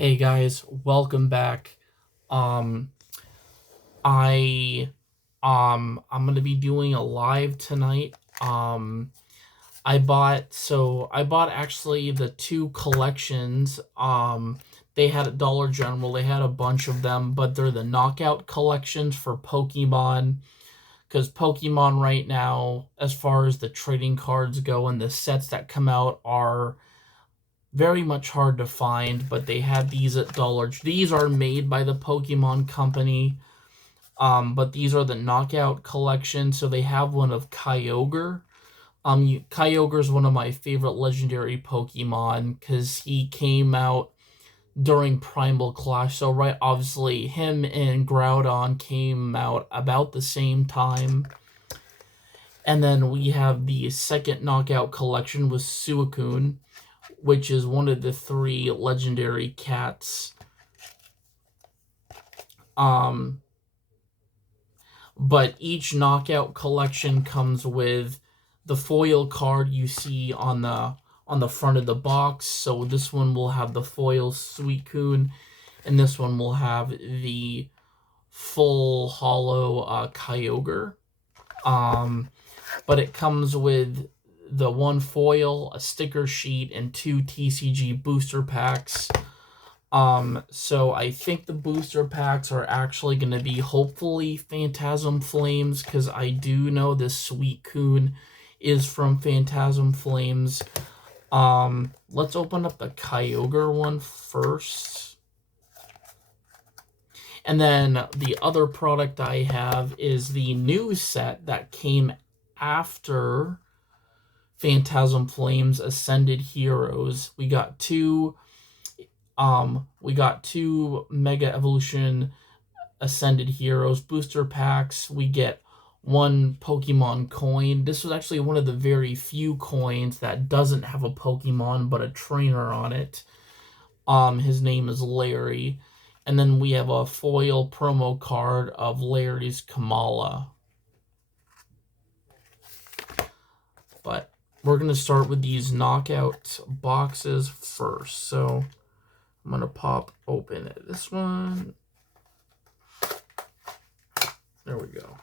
Hey guys, welcome back. Um I I'm going to be doing a live tonight. I bought actually the two collections. They had at Dollar General. They had a bunch of them, but they're the knockout collections for Pokemon, cuz Pokemon right now, as far as the trading cards go and the sets that come out, are very much hard to find, but they have these at These are made by the Pokemon Company, but these are the Knockout Collection. So they have one of Kyogre. Kyogre is one of my favorite legendary Pokemon because he came out during Primal Clash. So right, obviously him and Groudon came out about the same time. And then we have the second Knockout Collection with Suicune, which is one of the three legendary cats. Um, but each knockout collection comes with the foil card you see on the front of the box. So this one will have the foil Suicune, and this one will have the full hollow Kyogre. But it comes with the one foil, a sticker sheet, and two TCG booster packs. So I think the booster packs are actually going to be hopefully Phantasm Flames, because I do know this Suicune is from Phantasm Flames. Let's open up the Kyogre one first. And then the other product I have is the new set that came after Phantasm Flames Ascended Heroes. We got two Mega Evolution Ascended Heroes booster packs. We get one Pokemon coin. This was actually one of the very few coins that doesn't have a Pokemon but a trainer on it. His name is Larry. And then we have a foil promo card of Larry's Kamala. But we're going to start with these knockout boxes first. So I'm going to pop open this one. There we go.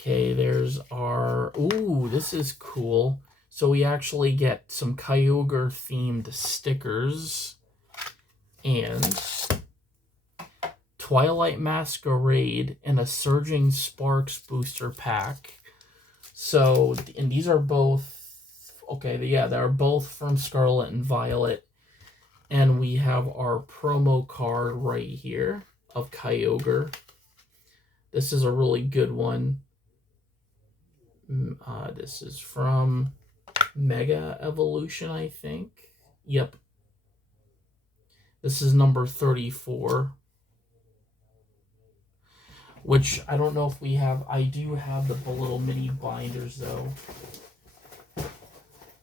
Okay, there's our... Ooh, this is cool. So we actually get some Kyogre themed stickers and Twilight Masquerade and a Surging Sparks booster pack. So, and these are both, okay, yeah, they're both from Scarlet and Violet. And we have our promo card right here of Kyogre. This is a really good one. This is from Mega Evolution, I think. Yep. This is number 34. Which I don't know if we have. I do have the little mini binders, though.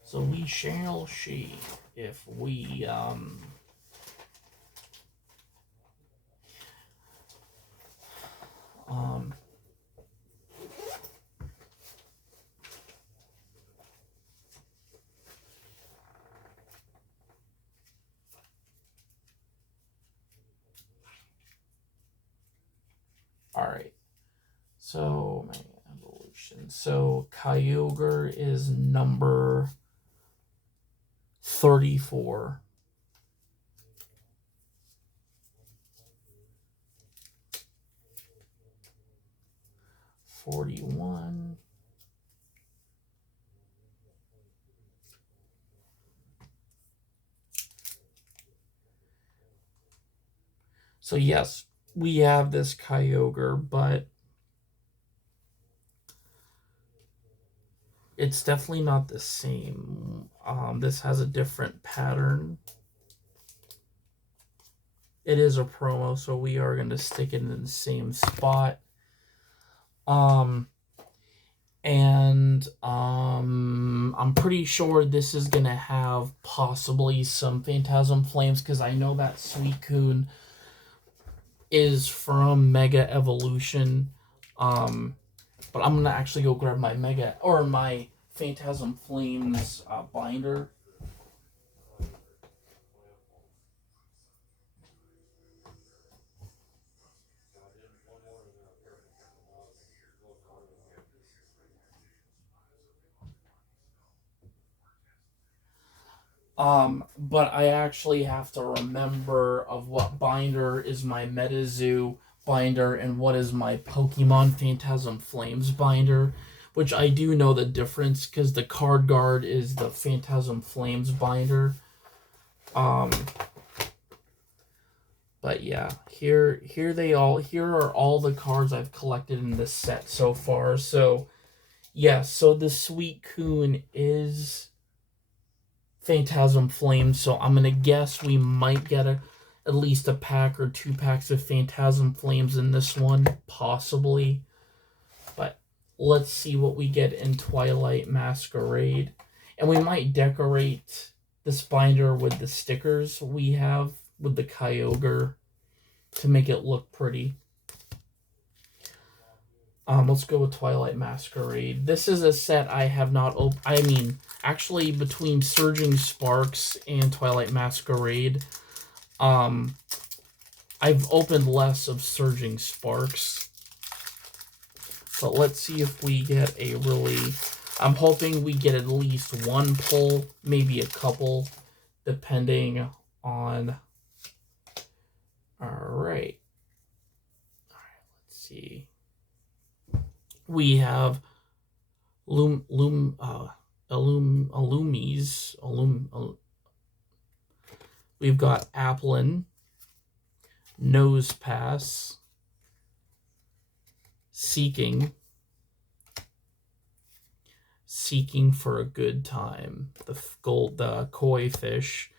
So we shall see if we all right. So my evolution. So Kyogre is number 34. $41. So yes, we have this Kyogre, but it's definitely not the same. This has a different pattern. It is a promo, so we are going to stick it in the same spot. I'm pretty sure this is going to have possibly some Phantasm Flames, because I know that Suicune is from Mega Evolution. But I'm going to actually go grab my my Phantasm Flames binder. But I actually have to remember of what binder is my MetaZoo binder and what is my Pokemon Phantasm Flames binder, which I do know the difference because the Card Guard is the Phantasm Flames binder. Um, but yeah, here are all the cards I've collected in this set so far. So yeah, so the Suicune is Phantasm Flames, so I'm gonna guess we might get at least a pack or 2 packs of Phantasm Flames in this one, possibly. But let's see what we get in Twilight Masquerade. And we might decorate this binder with the stickers we have with the Kyogre to make it look pretty. Let's go with Twilight Masquerade. This is a set I have not actually, between Surging Sparks and Twilight Masquerade, I've opened less of Surging Sparks. But let's see if we get a really... I'm hoping we get at least one pull, maybe a couple, depending on... Alright. Let's see. We have Illumies. We've got Applin, Nose Pass, Seeking for a Good Time, the Koi Fish,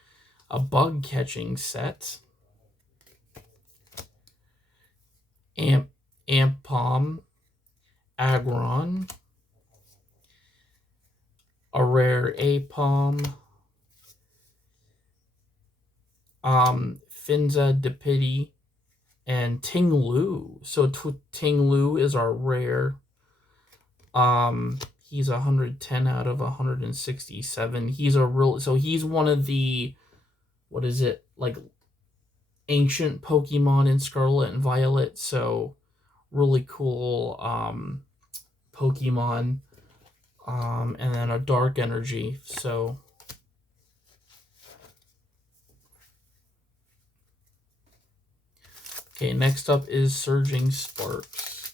a Bug Catching Set, Ampom, Aggron, a rare Apom, Finza Depity, and Ting-Lu. So Ting-Lu is our rare. He's 110 out of 167. He's he's one of the, what is it, like, ancient Pokemon in Scarlet and Violet. So really cool Pokemon. And then a Dark Energy. So okay, next up is Surging Sparks.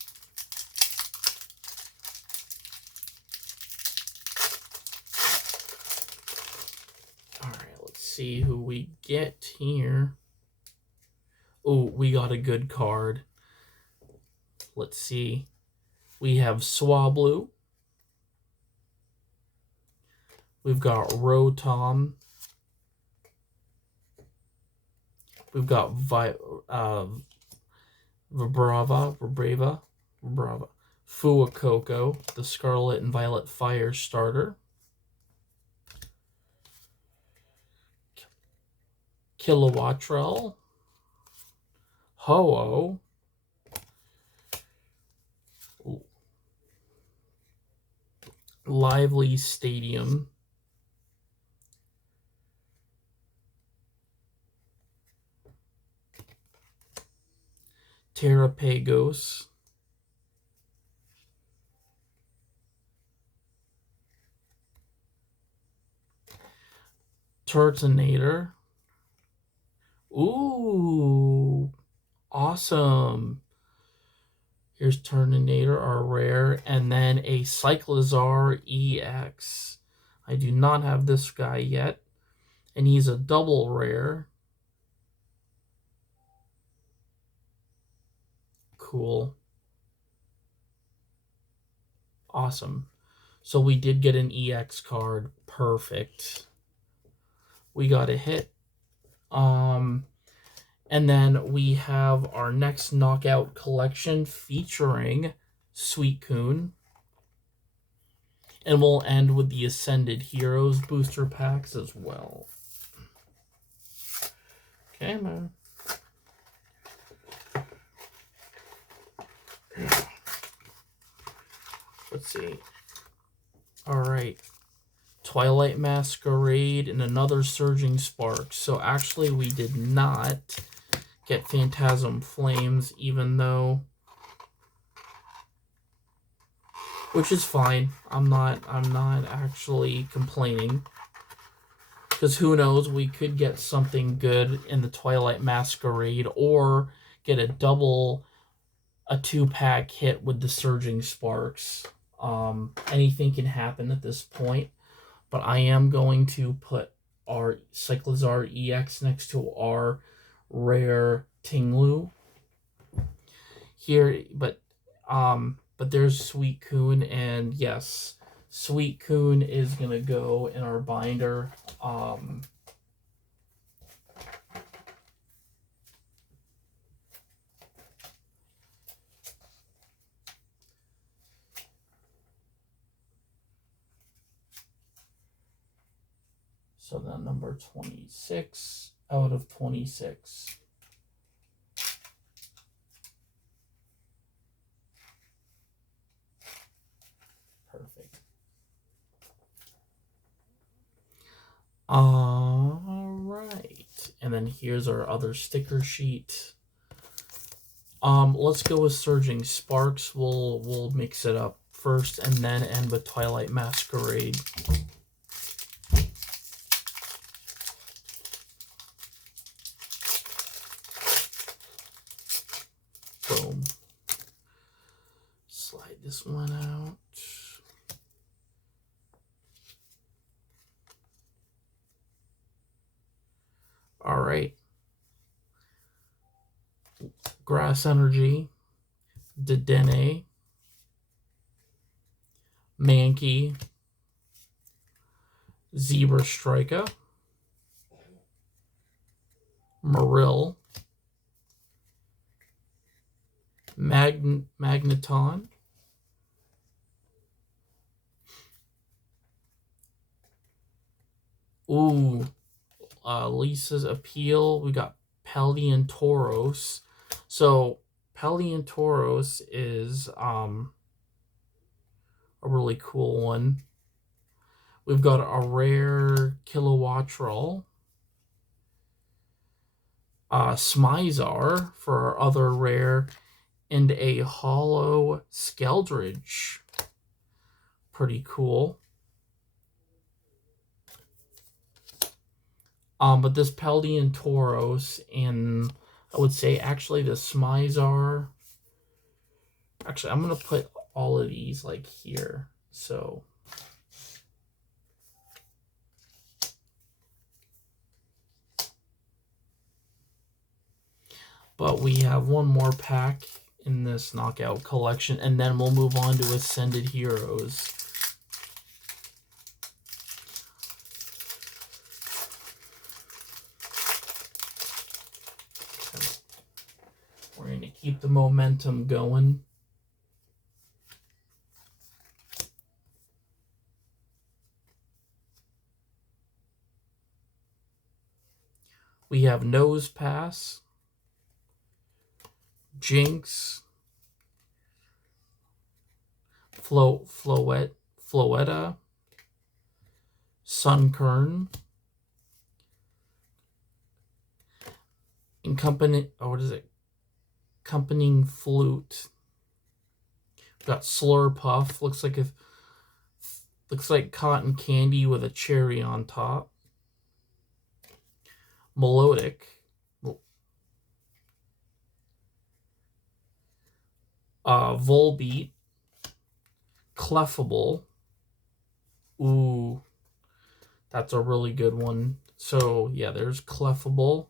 Alright, let's see who we get here. Oh, we got a good card. Let's see. We have Swablu. We've got Rotom. We've got Vibrava, Fuecoco, the Scarlet and Violet Fire Starter. Kilowattrel. Ho-Oh. Lively Stadium. Terrapagos. Turtonator. Ooh, awesome. Here's Turtonator, our rare, and then a Cyclizar EX. I do not have this guy yet, and he's a double rare. Cool. Awesome. So we did get an EX card. Perfect. We got a hit. And then we have our next knockout collection featuring Suicune. And we'll end with the Ascended Heroes booster packs as well. Okay, man. Let's see. Alright. Twilight Masquerade and another Surging Sparks. So actually we did not get Phantasm Flames, even though, which is fine. I'm not actually complaining. Because who knows, we could get something good in the Twilight Masquerade, or get a 2-pack hit with the Surging Sparks. Anything can happen at this point, but I am going to put our Cyclizar EX next to our rare Tinglu here, but there's Suicune, and yes, Suicune is gonna go in our binder. So then number 26 out of 26. Perfect. All right. And then here's our other sticker sheet. Let's go with Surging Sparks. We'll mix it up first and then end with Twilight Masquerade. Boom. Slide this one out. All right. Grass Energy, Dedenne, Mankey, Zebra Striker, Marill, Magneton, Lisa's Appeal. We got Paleontauros. So Paleontauros is a really cool one. We've got a rare Kilowattrel, Smizar for our other rare, and a hollow Skeldridge. Pretty cool. But this Paleontauros, and I would say actually the Smizar. Actually, I'm going to put all of these like here. So but we have one more pack in this knockout collection, and then we'll move on to Ascended Heroes. We're going to keep the momentum going. We have Nose Pass, Jinx, Floetta, Sunkern, accompanying flute. We've got Slurpuff. Looks like cotton candy with a cherry on top. Melodic. Volbeat. Clefable. Ooh, that's a really good one. So yeah, there's Clefable.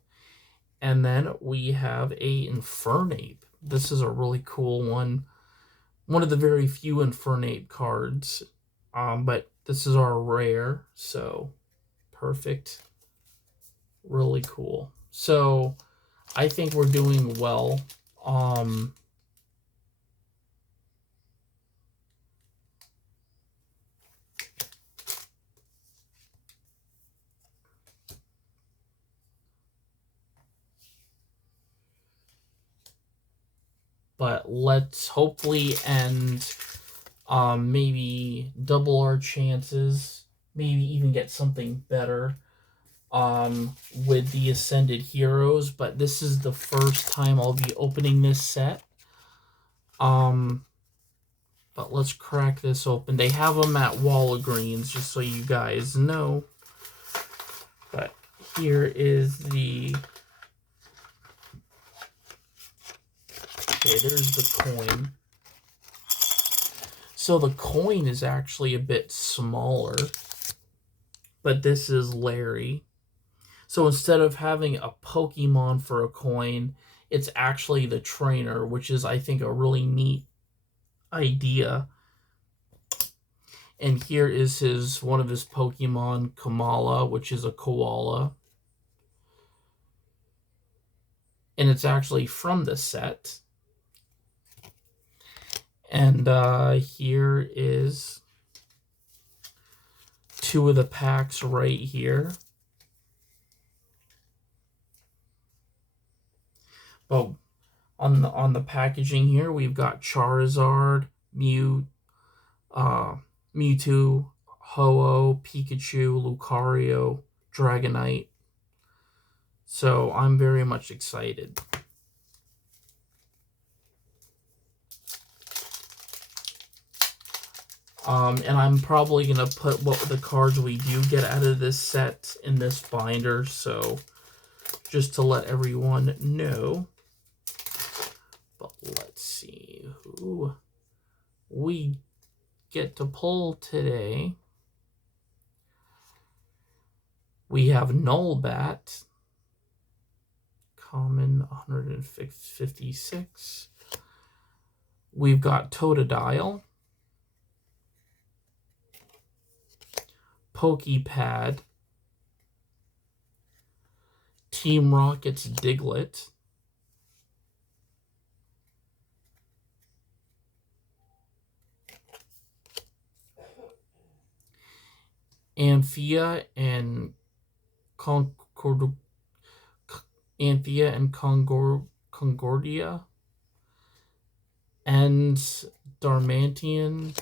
And then we have a Infernape. This is a really cool one. One of the very few Infernape cards. But this is our rare, so perfect. Really cool. So I think we're doing well. But let's hopefully end, maybe double our chances, maybe even get something better with the Ascended Heroes. But this is the first time I'll be opening this set. But let's crack this open. They have them at Walgreens, just so you guys know. But here is the... Okay, there's the coin. So the coin is actually a bit smaller, but this is Larry. So instead of having a Pokemon for a coin, it's actually the trainer, which is, I think, a really neat idea. And here is one of his Pokemon, Kamala, which is a koala. And it's actually from the set. And here is two of the packs right here. But on the packaging here, we've got Charizard, Mewtwo, Ho-Oh, Pikachu, Lucario, Dragonite. So I'm very much excited. And I'm probably going to put what the cards we do get out of this set in this binder. So just to let everyone know. But let's see who we get to pull today. We have Nullbat, common 156. We've got Totodile, Pokepad, Team Rocket's Diglett, Amphia and Concordia, and Darmanian,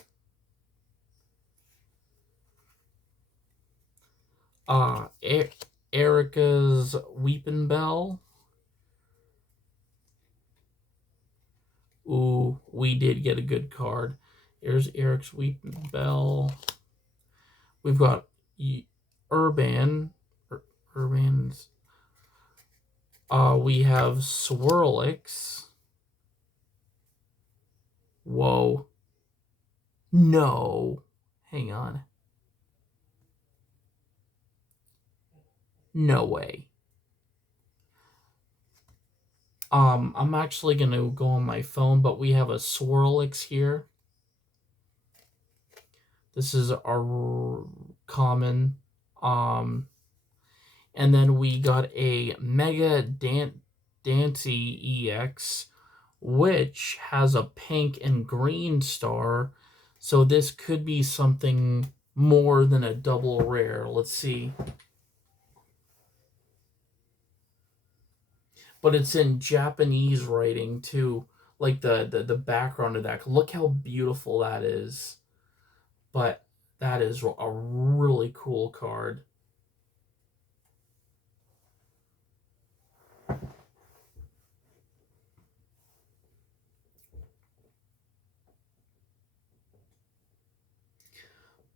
Erica's Weeping Bell. Ooh, we did get a good card. Here's Eric's Weeping Bell. We've got Urban's. We have Swirlix. Whoa. No. Hang on. No way. I'm actually going to go on my phone, but we have a Swirlix here. This is our common. And then we got a Mega Dancy EX, which has a pink and green star. So this could be something more than a double rare. Let's see. But it's in Japanese writing too, like the background of that. Look how beautiful that is. But that is a really cool card.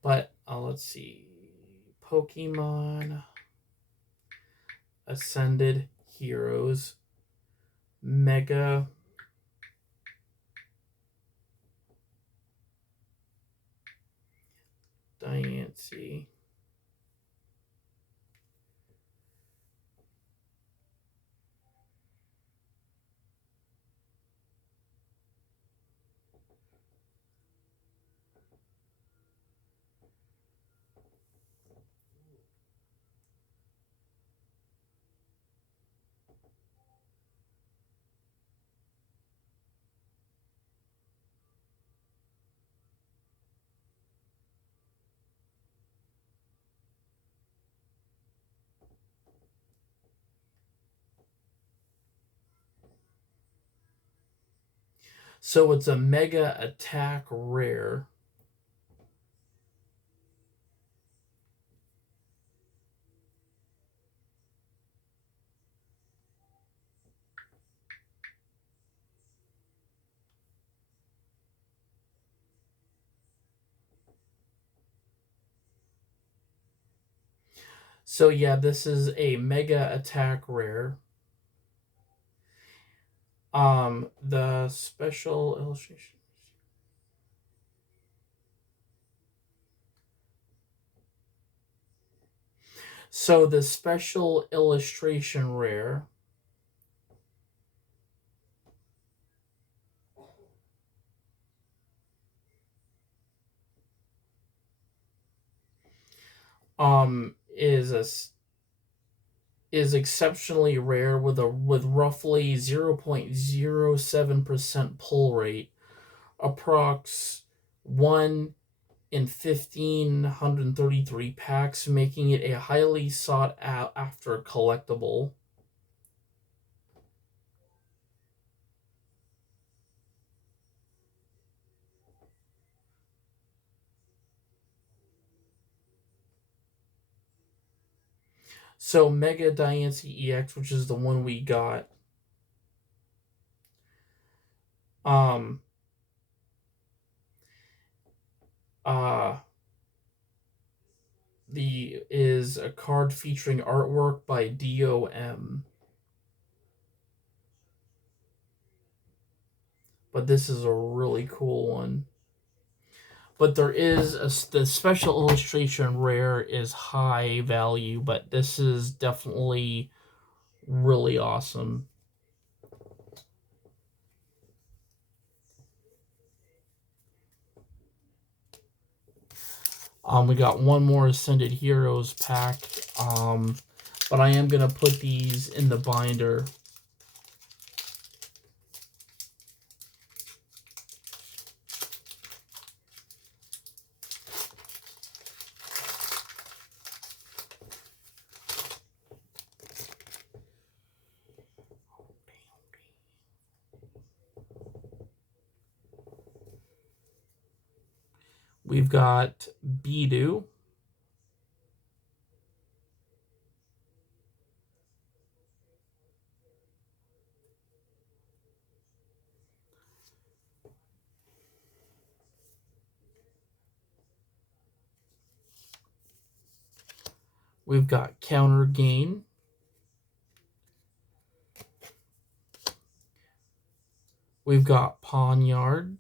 But let's see. Pokemon Ascended Heroes Mega Diancie. So it's a Mega Attack rare. So yeah, this is a Mega Attack rare. The special illustration. So the special illustration rare is exceptionally rare with roughly 0.07% pull rate, approx 1 in 1,533 packs, making it a highly sought after collectible. So Mega Diancie EX, which is the one we got, um, uh, the is a card featuring artwork by DOM. But this is a really cool one. But there is the special illustration rare is high value, but this is definitely really awesome. We got one more Ascended Heroes pack, but I am gonna put these in the binder. We've got Bidoo. We've got Counter Gain. We've got Pawnyard.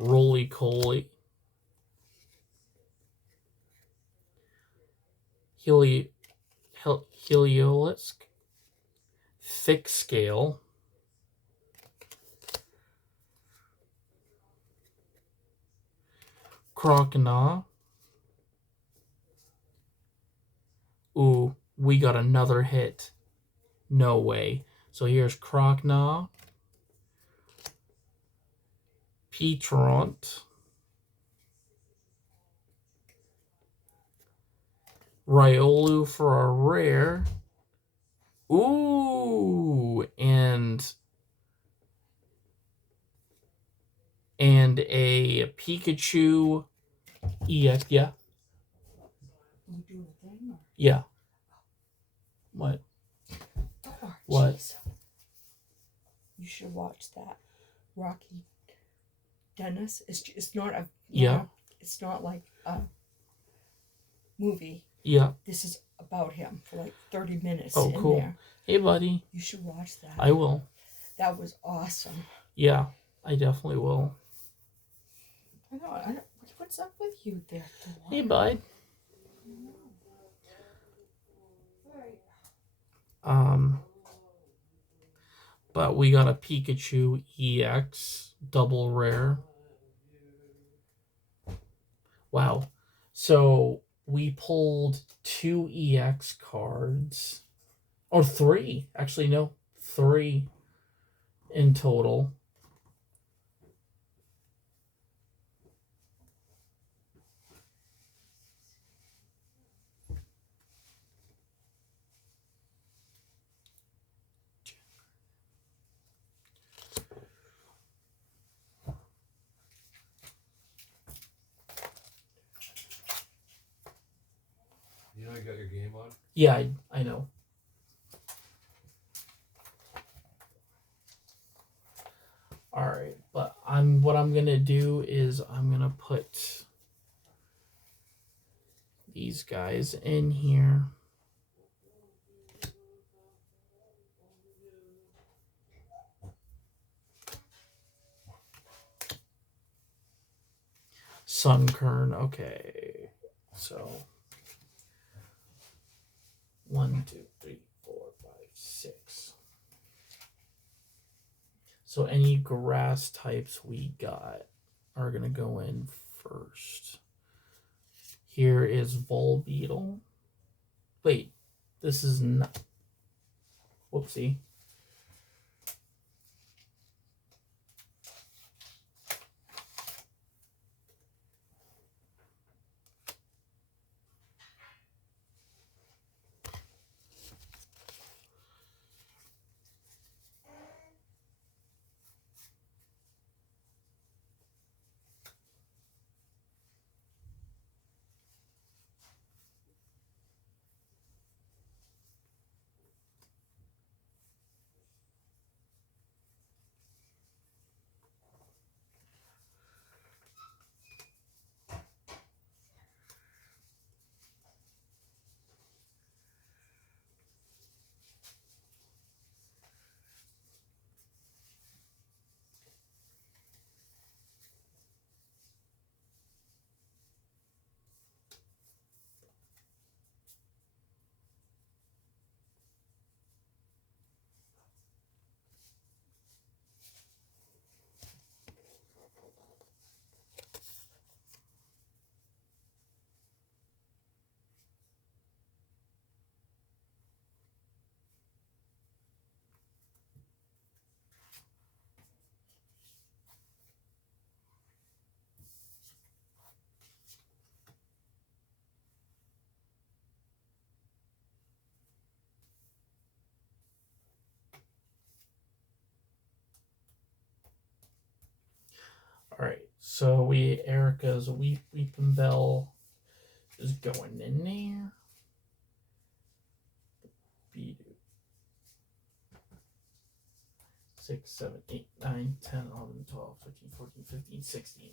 Roly Coly. Heliolisk. Thick Scale. Croconaw. Ooh, we got another hit. No way. So here's Croconaw. Petront. Riolu for a rare. Ooh, and a Pikachu EX. Yeah. You doing a thing? Or? Yeah. What? Oh, what? Geez. You should watch that. Rocky Dennis. It's not a. Yeah. It's not like a movie. Yeah. This is about him for like 30 minutes. Oh, in cool. There. Hey, buddy. You should watch that. I will. That was awesome. Yeah, I definitely will. I know. What's up with you there, Dawn? Hey, bud. But we got a Pikachu EX double rare. Wow. So we pulled 2 EX cards. Or 3. Actually, no. 3 in total. You know you got your game on? Yeah, I know. Alright, but what I'm gonna do is I'm gonna put these guys in here. Sunkern, okay. So 1, 2, 3, 4, 5, 6. So any grass types we got are gonna go in first. Here is Volbeetle. Wait, this is not. Whoopsie. All right, so Erica's Weeping Bell is going in there. Beat 6, 7, 8, 9, 10, 11, 12, 13, 14, 15, 16.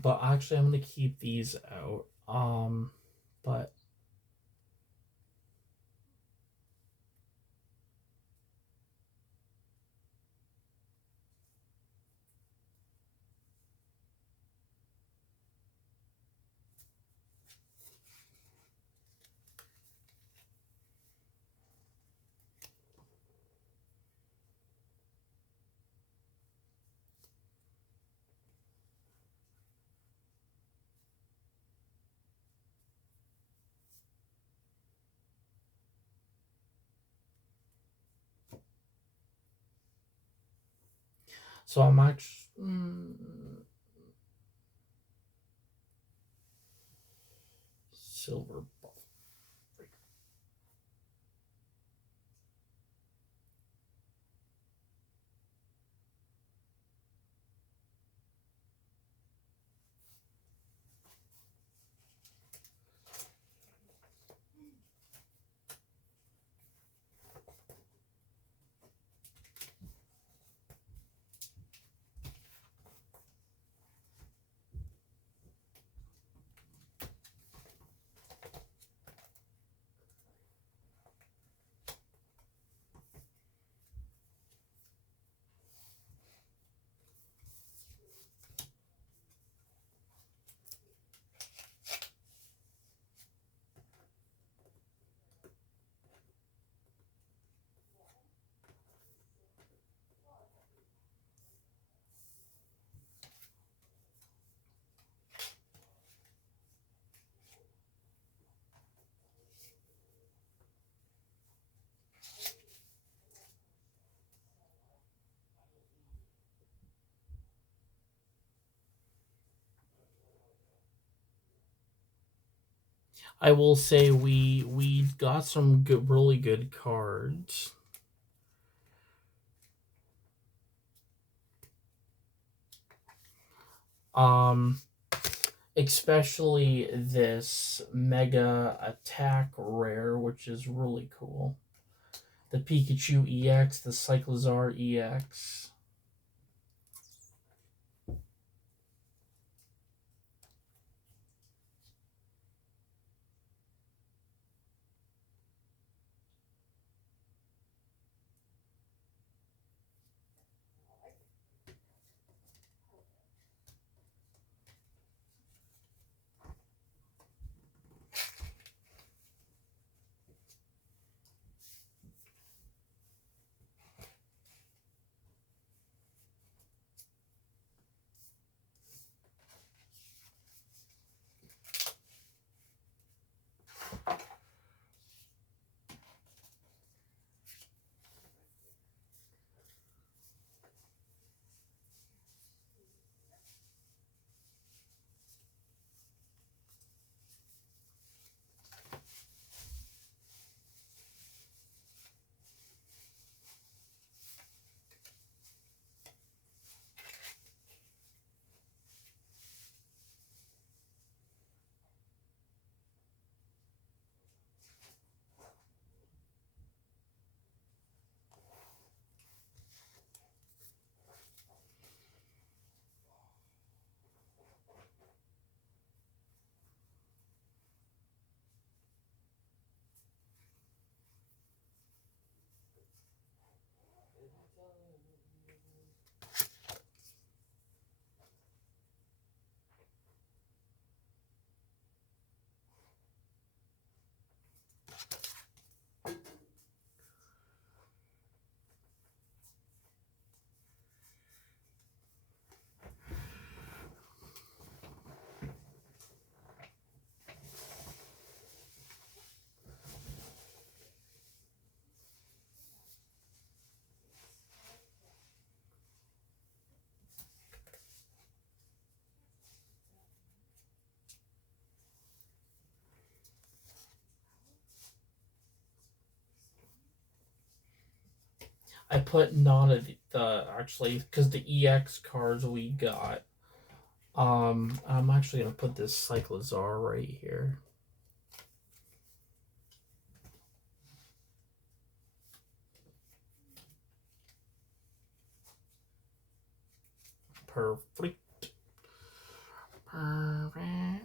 But actually, I'm gonna keep these out. But so I'm actually silver ball. I will say we got some good, really good cards. Um, especially this Mega Attack rare, which is really cool. The Pikachu EX, the Cyclizar EX. I put none of the actually because the EX cards we got. I'm actually gonna put this Cyclizar right here. Perfect. Perfect.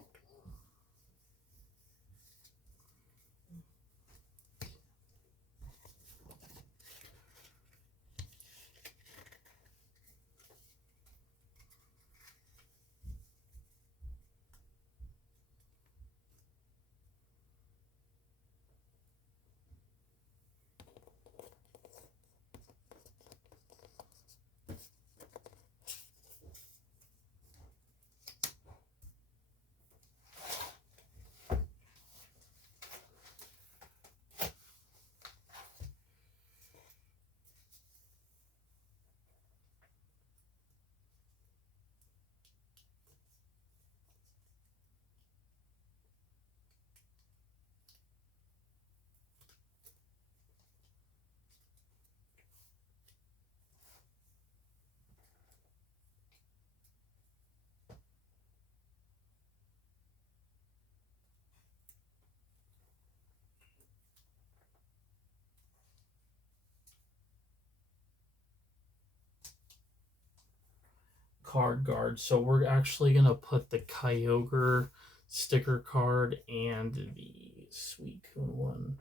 Card guard. So we're actually gonna put the Kyogre sticker card and the Suicune one.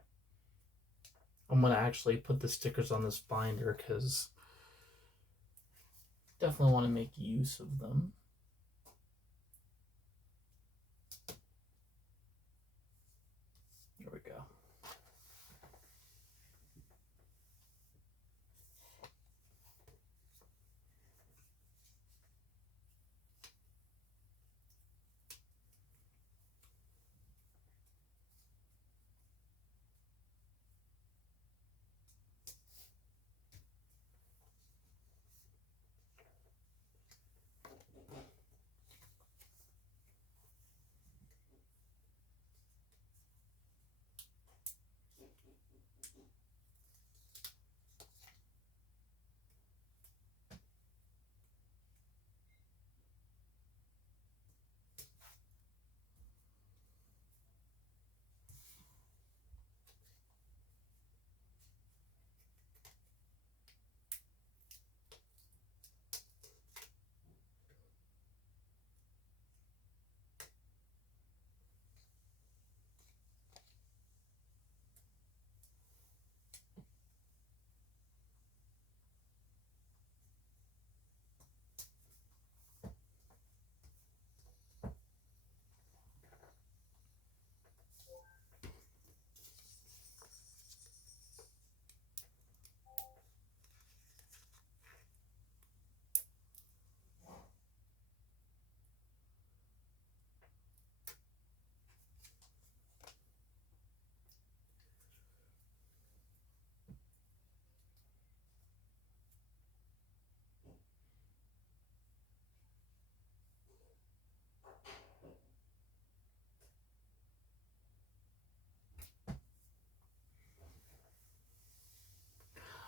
I'm gonna actually put the stickers on this binder because definitely want to make use of them. There we go.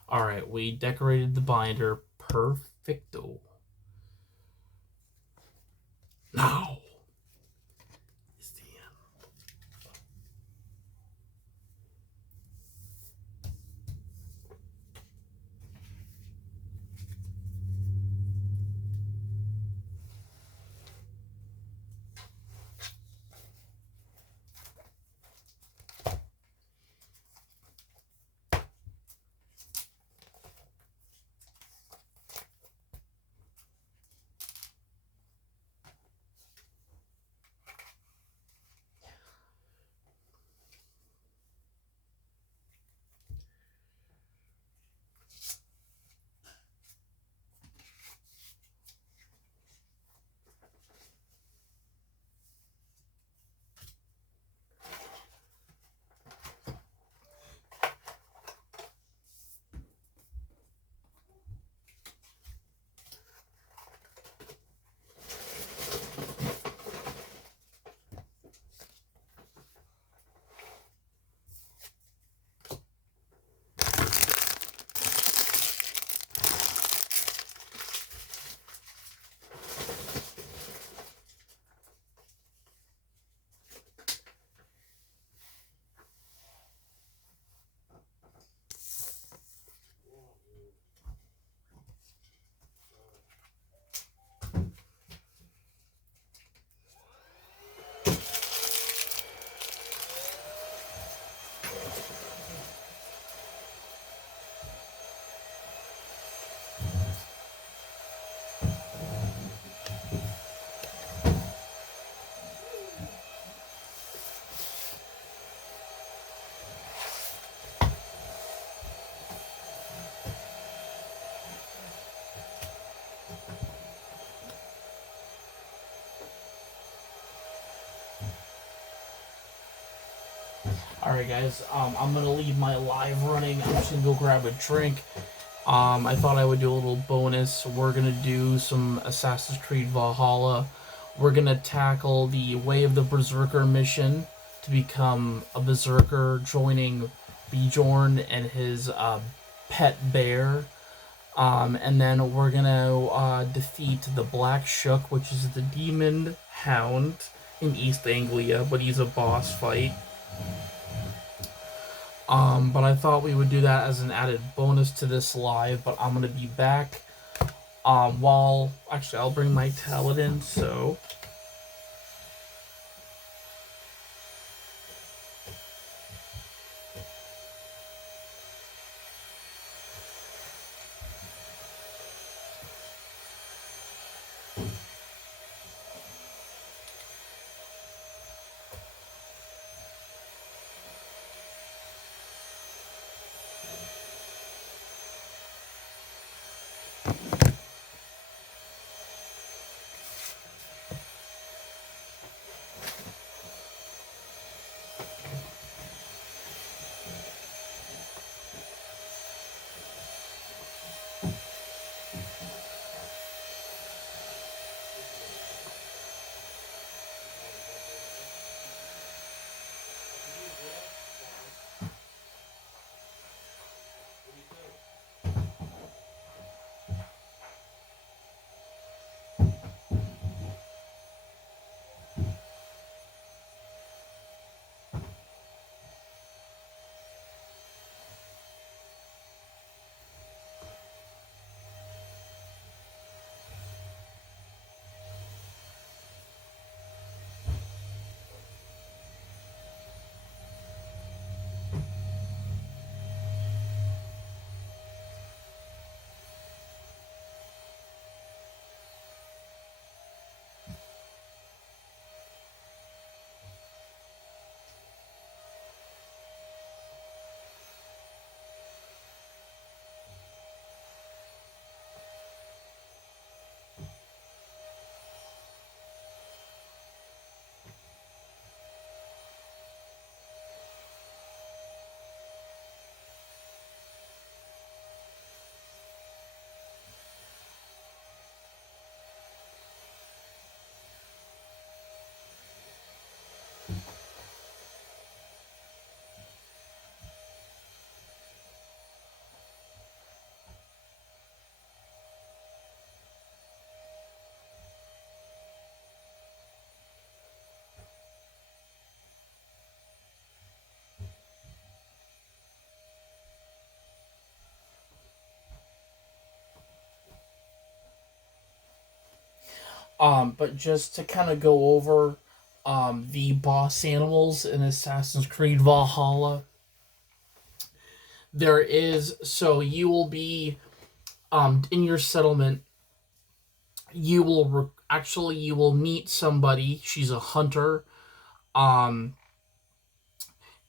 All right, we decorated the binder. Perfecto. Now is the end. All right, guys. I'm gonna leave my live running. I'm just gonna go grab a drink. I thought I would do a little bonus. We're gonna do some Assassin's Creed Valhalla. We're gonna tackle the Way of the Berserker mission to become a berserker, joining Bjorn and his pet bear. And then we're gonna defeat the Black Shook, which is the demon hound in East Anglia, but he's a boss fight. But I thought we would do that as an added bonus to this live, but I'm gonna be back. While actually I'll bring my tablet in, so But just to kind of go over the boss animals in Assassin's Creed Valhalla, there is so you will be in your settlement. You will actually you will meet somebody. She's a hunter. Um,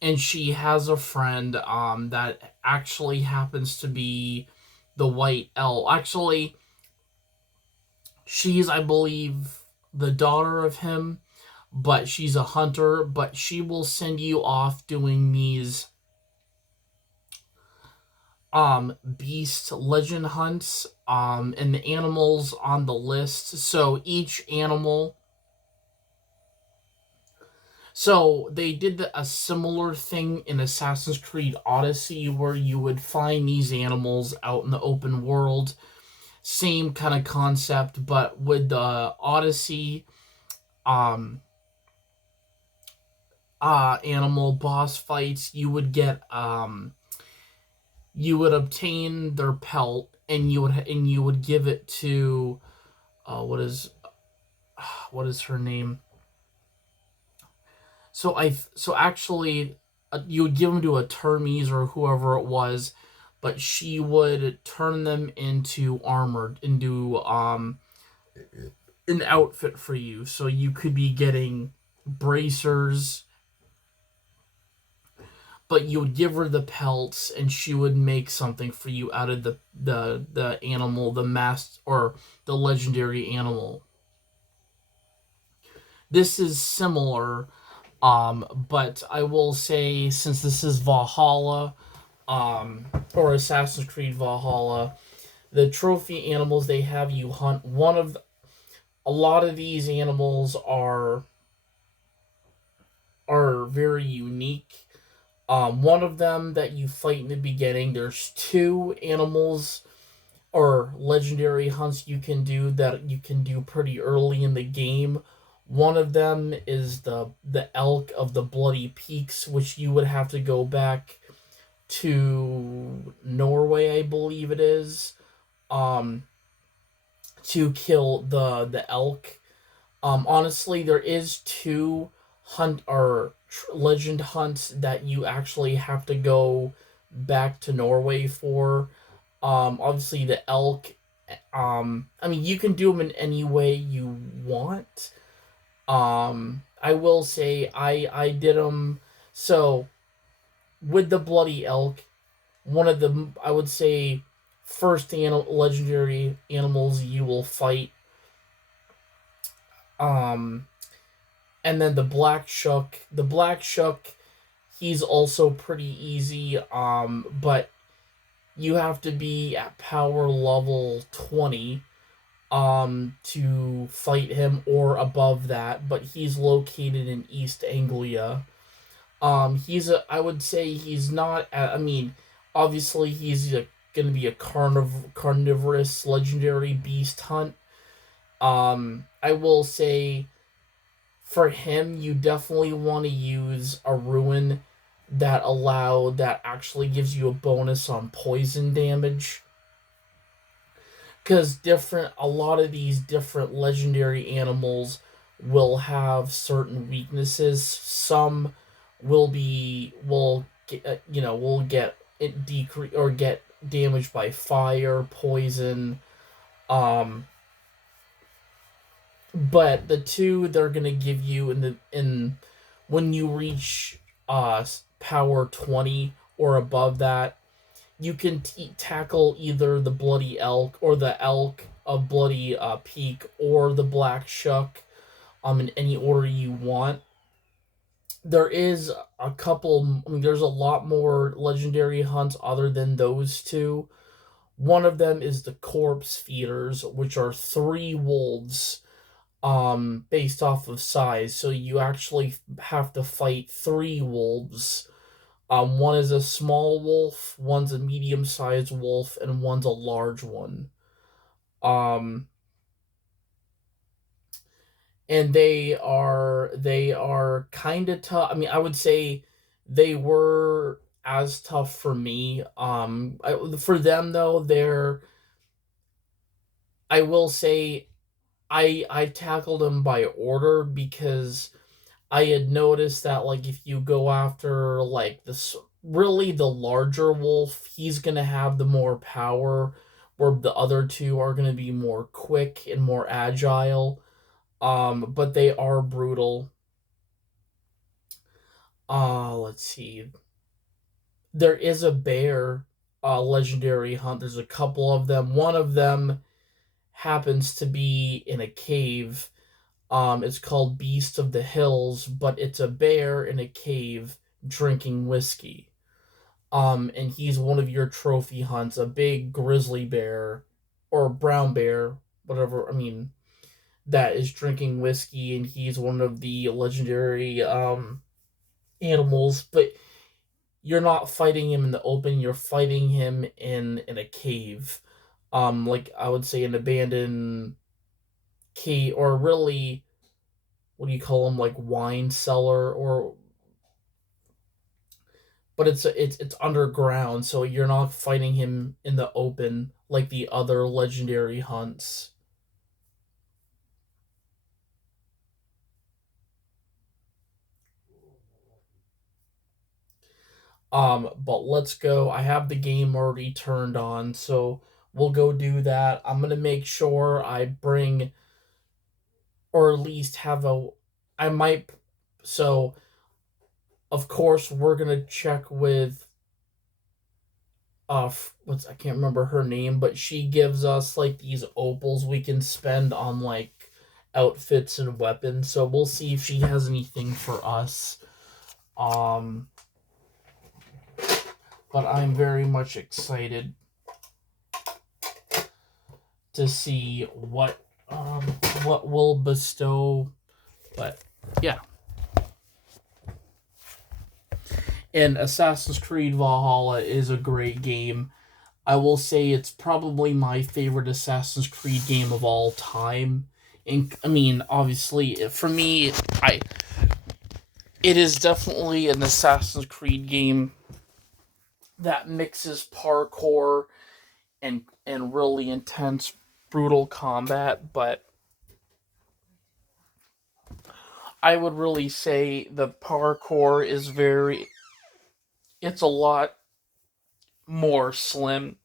and she has a friend that actually happens to be the white elf. Actually, she's I believe the daughter of him, but she's a hunter. But she will send you off doing these beast legend hunts and the animals on the list. So each animal, so they did a similar thing in Assassin's Creed Odyssey where you would find these animals out in the open world. Same kind of concept, but with the Odyssey um animal boss fights, you would obtain their pelt and you would give it to uh what is what is her name? So actually, you would give them to a Termes or whoever it was, but she would turn them into armored, into an outfit for you. So you could be getting bracers, but you would give her the pelts, and she would make something for you out of the animal, the masked or the legendary animal. This is similar, but I will say since this is Valhalla, or Assassin's Creed Valhalla, the trophy animals they have you hunt. A lot of these animals are very unique. One of them that you fight in the beginning, there's two animals or legendary hunts you can do that you can do pretty early in the game. One of them is the elk of the Bloody Peaks, which you would have to go back to Norway, I believe it is, um, to kill the elk. Honestly, there is two hunt or legend hunts that you actually have to go back to Norway for. Obviously the elk. I mean, you can do them in any way you want. I will say I did them so with the bloody elk. One of the I would say first legendary animals you will fight. Um, and then the black shuck, he's also pretty easy. But you have to be at power level 20 to fight him or above that, but he's located in East Anglia. I would say he's not I mean, obviously going to be a carnivorous legendary beast hunt. I will say for him you definitely want to use a ruin that actually gives you a bonus on poison damage, because different a lot of these different legendary animals will have certain weaknesses. Some will get, will get it decrease or get damaged by fire, poison. Um, but the two they're gonna give you in when you reach power 20 or above that, you can tackle either the bloody elk or the elk of bloody peak or the black shuck in any order you want. There is a couple, I mean, there's a lot more legendary hunts other than those two. One of them is the corpse feeders, which are three wolves based off of size. So you actually have to fight three wolves. One is a small wolf, one's a medium-sized wolf, and one's a large one. Um, and they are kind of tough. I mean, I would say they were as tough for me. For them though, I will say I tackled them by order because I had noticed that like if you go after like this really the larger wolf, he's gonna have the more power, where the other two are gonna be more quick and more agile. But they are brutal. Let's see. There is a bear legendary hunt. There's a couple of them. One of them happens to be in a cave. It's called Beast of the Hills, but it's a bear in a cave drinking whiskey. And he's one of your trophy hunts, a big grizzly bear or brown bear, whatever. I mean, that is drinking whiskey, and he's one of the legendary animals. But you're not fighting him in the open. You're fighting him in a cave, like I would say an abandoned cave, or really, what do you call them, like wine cellar, or but it's underground, so you're not fighting him in the open like the other legendary hunts. But let's go. I have the game already turned on, so we'll go do that. I'm gonna make sure I bring, or at least have a, I might, so of course we're gonna check with what's, I can't remember her name, but she gives us like these opals we can spend on like outfits and weapons. So we'll see if she has anything for us. Um, but I'm very much excited to see um what will bestow. But yeah, and Assassin's Creed Valhalla is a great game. I will say it's probably my favorite Assassin's Creed game of all time. And I mean, obviously, for me, I it is definitely an Assassin's Creed game that mixes parkour and really intense, brutal combat. But I would really say the parkour is very, it's a lot more slim.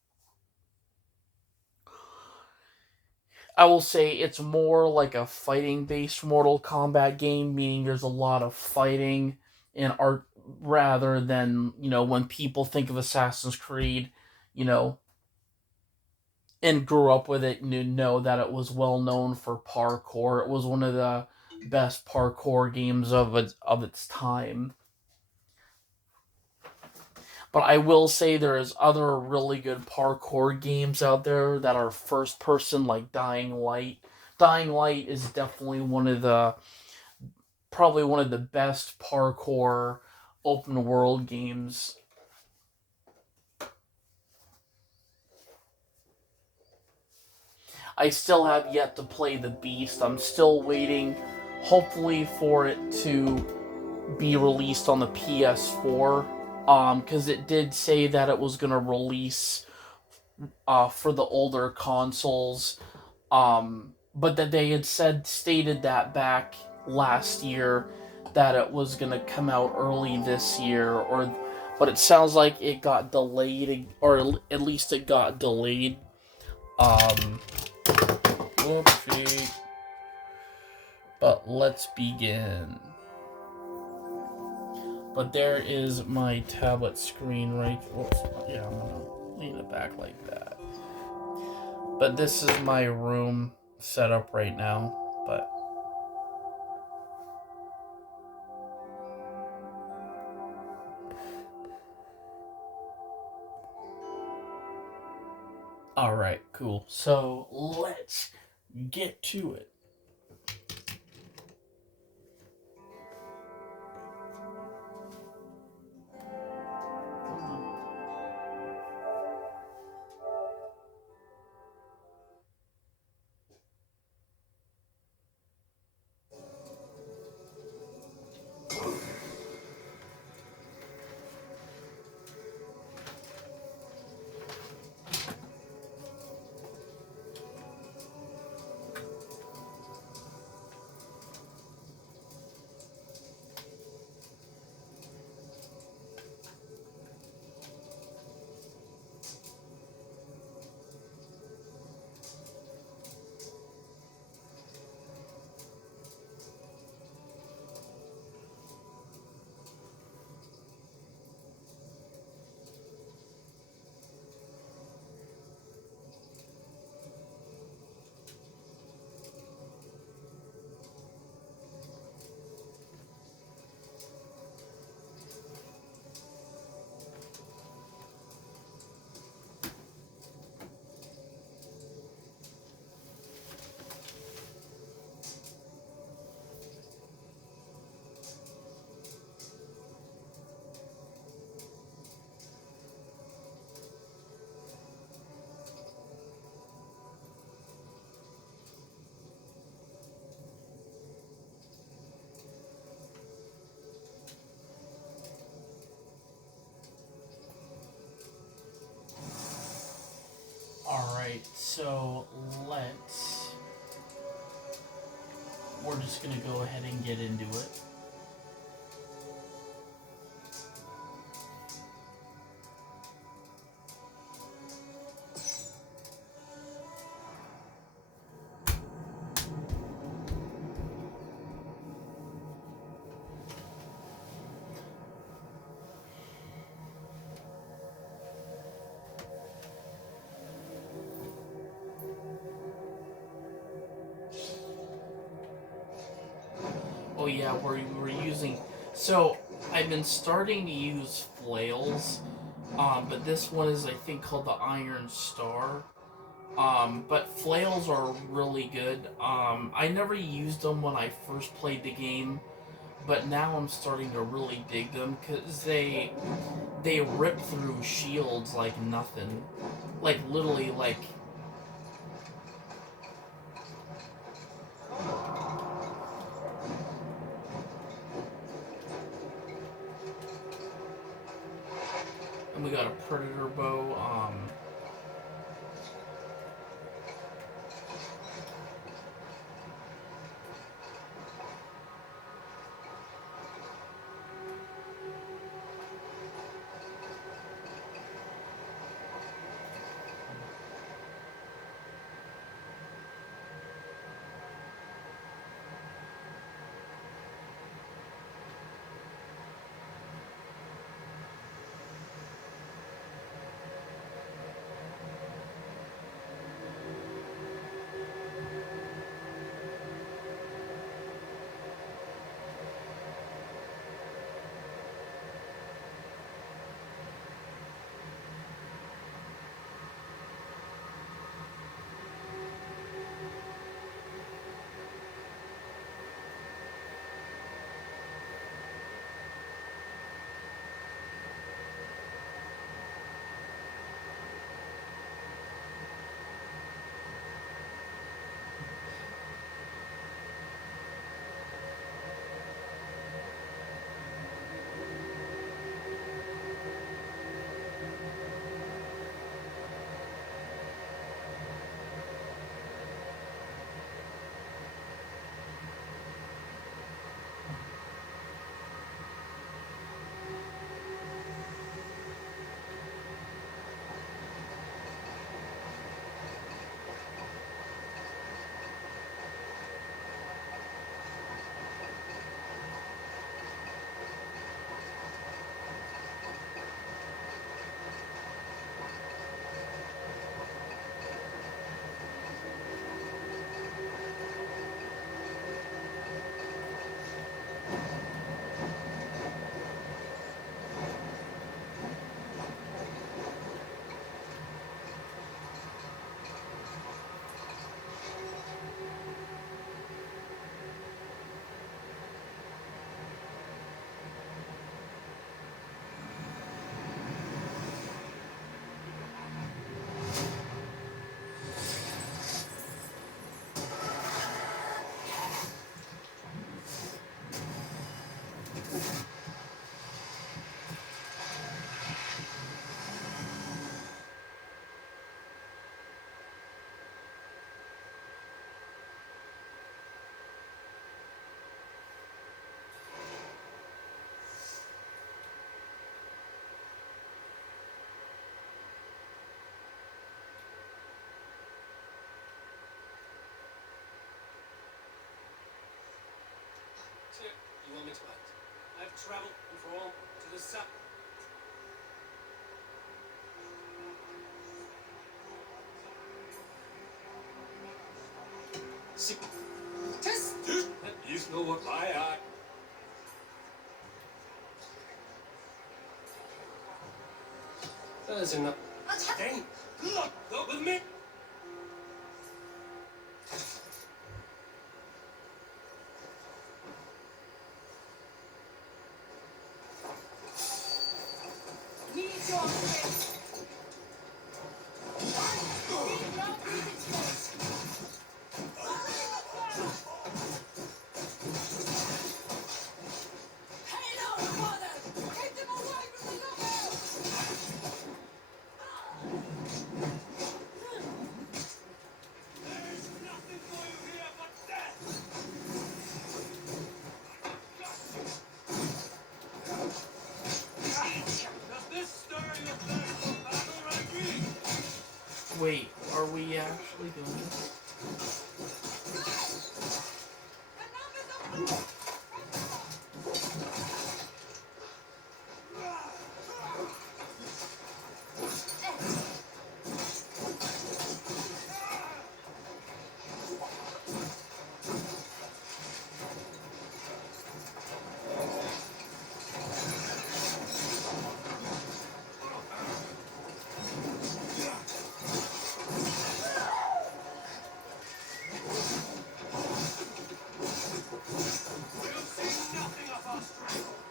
I will say it's more like a fighting based Mortal Kombat game, meaning there's a lot of fighting and art rather than, when people think of Assassin's Creed, you know, and grew up with it, and know that it was well known for parkour. It was one of the best parkour games of its time. But I will say there is other really good parkour games out there that are first person, like Dying Light. Dying Light is definitely probably one of the best parkour open world games. I still have yet to play The Beast. I'm still waiting, hopefully, for it to be released on the PS4. Because it did say that it was gonna release for the older consoles. But that they had stated that back last year that it was gonna come out early this year, but it sounds like it got delayed, or at least it got delayed. Um, Whoopsie. But let's begin. But there is my tablet screen right. Whoops. Yeah, I'm gonna lean it back like that. But this is my room setup right now. But all right, cool. So let's get to it. Alright, so we're just gonna go ahead and get into it. Oh yeah, we're using. So I've been starting to use flails, but this one is I think called the Iron Star. But flails are really good. I never used them when I first played the game, but now I'm starting to really dig them because they rip through shields like nothing, like literally like. And we got a predator bow. You want me to act? I've travelled from all to the south. See, test that is no what my eye. That is enough. Dang, look, go with me. Wait, are we actually doing this? You've seen nothing of our strength.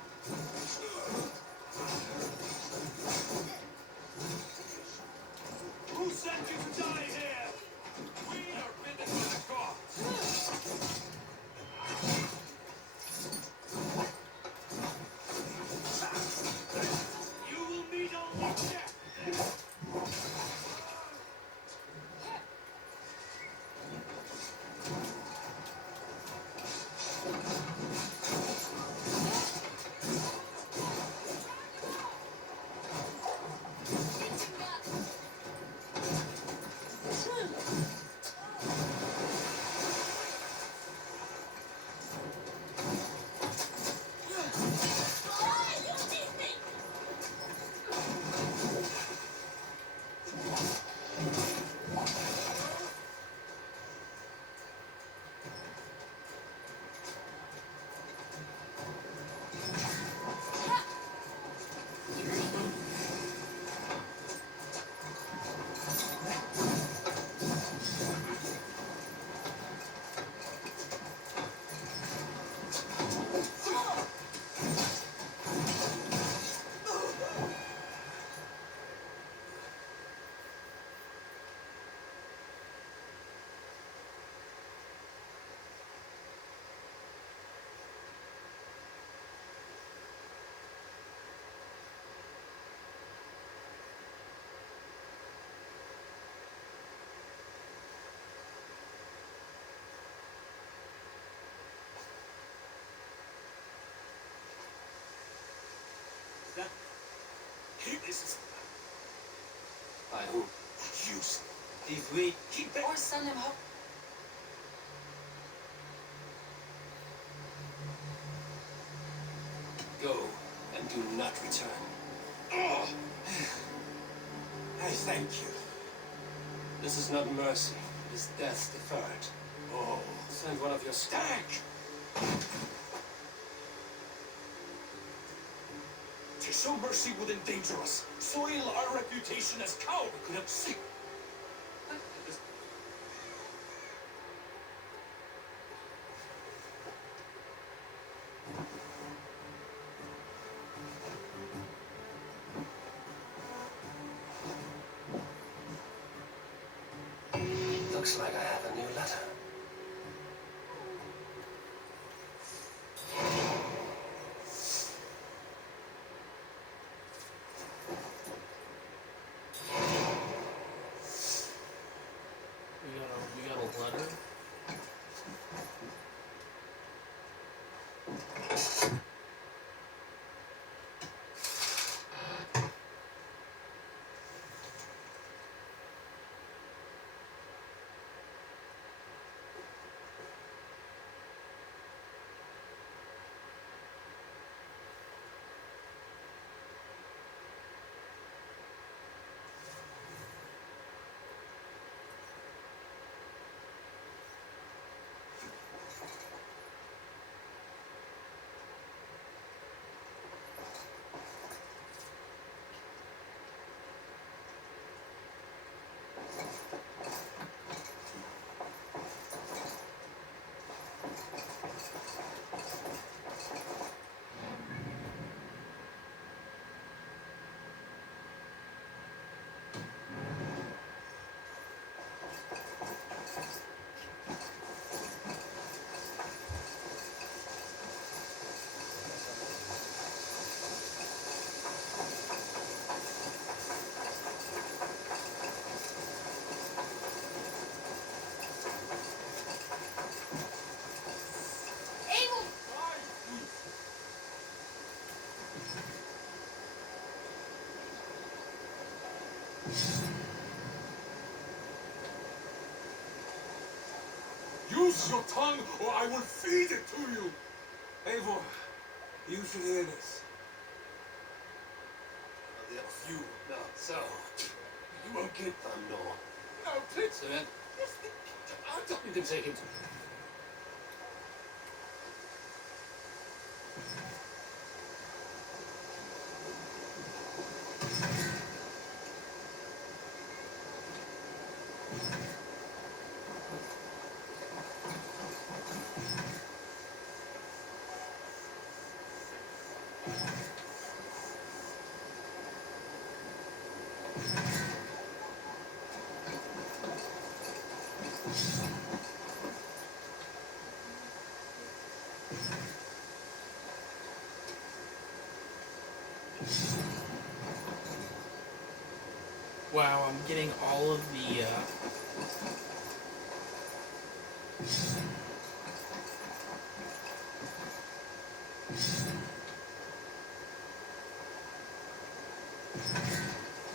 Who sent you to die here? We are bidden by the gods. You will meet only death. That this is By whom? use. If we keep that. Or send him home. Go and do not return. Oh. I thank you. This is not mercy. It is death deferred. Oh, Send one of your staff. thank. To show mercy would endanger us, soil our reputation as cowards. Could have seen. Looks like I have a new letter. We got a letter. Loose your tongue, or I will feed it to you. Eivor, you should hear this. The other few. No, so. You won't get them, no. No, please. Sir, I don't. you can take him. Wow, I'm getting all of the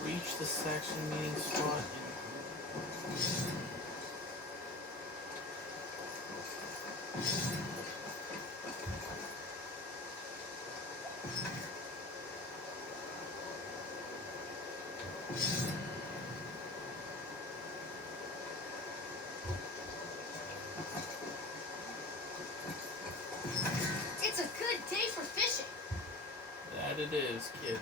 reach the section meeting spot. It's a good day for fishing. That it is, kid.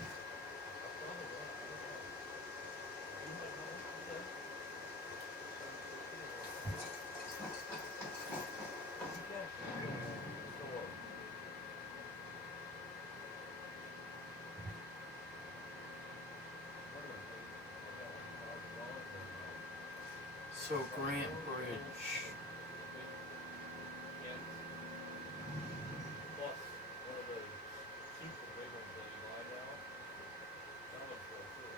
So Grant Bridge. Plus one of those super big ones that you buy now. That one's real too.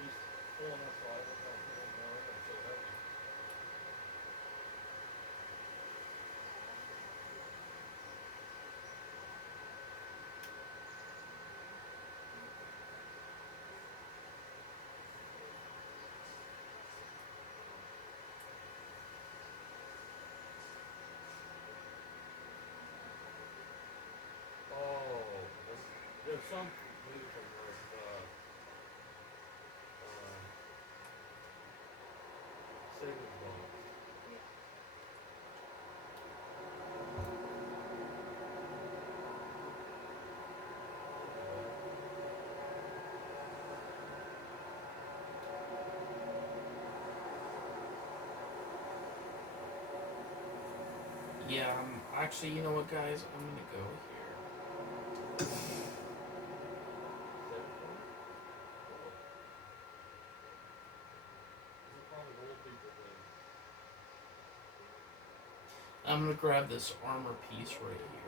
He's pulling us so I don't know if he'll know them so heavy. Oh, there's some movies from Saving Bond. Yeah, actually, you know what, guys? I'm gonna go here. Saving Bond? Oh. These are probably old people things. I'm gonna grab this armor piece right here.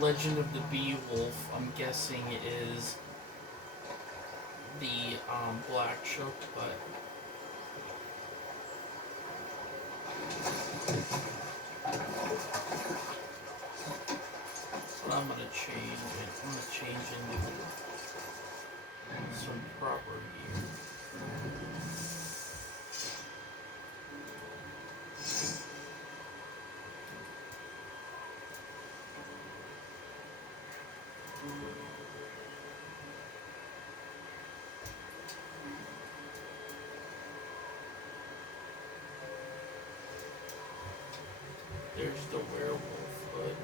Legend of the Beowulf, I'm guessing, is the black choke, but I'm gonna change it. I'm gonna change into some proper gear. There's the werewolf hood.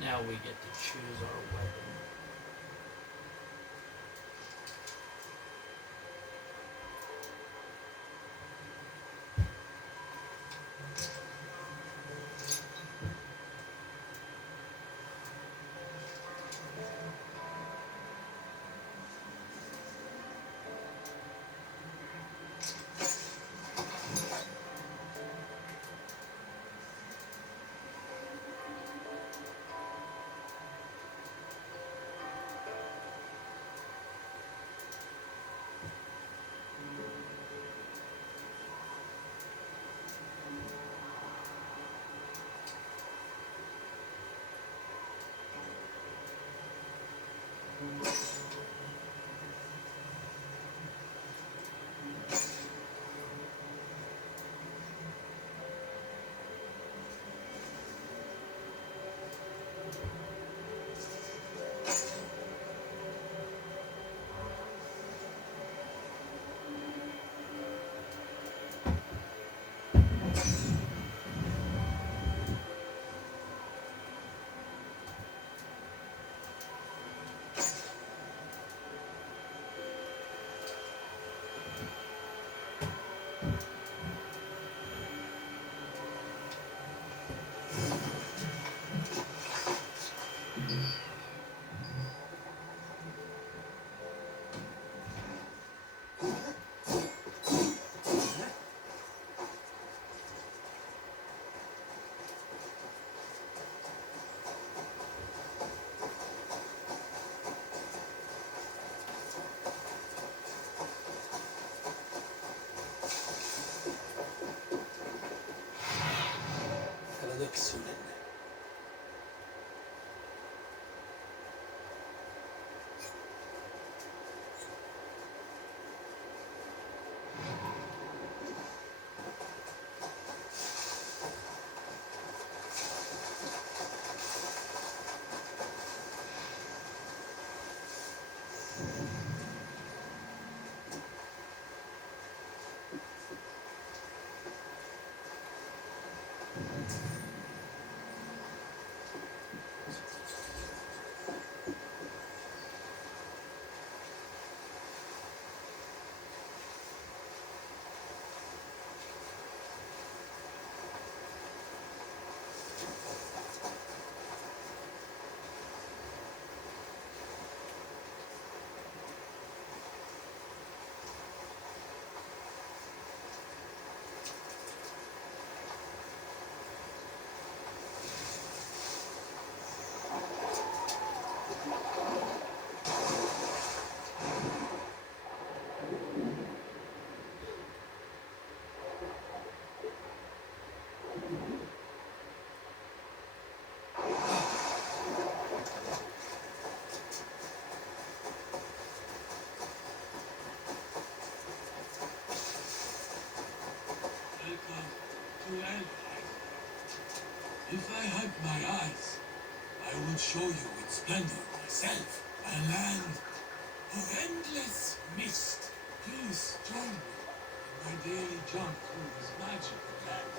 Now we get to choose our weapon. Gotta look suited. If I had my eyes, I would show you its splendor myself. A land of endless mist. Please join me in my daily jump through this magical land.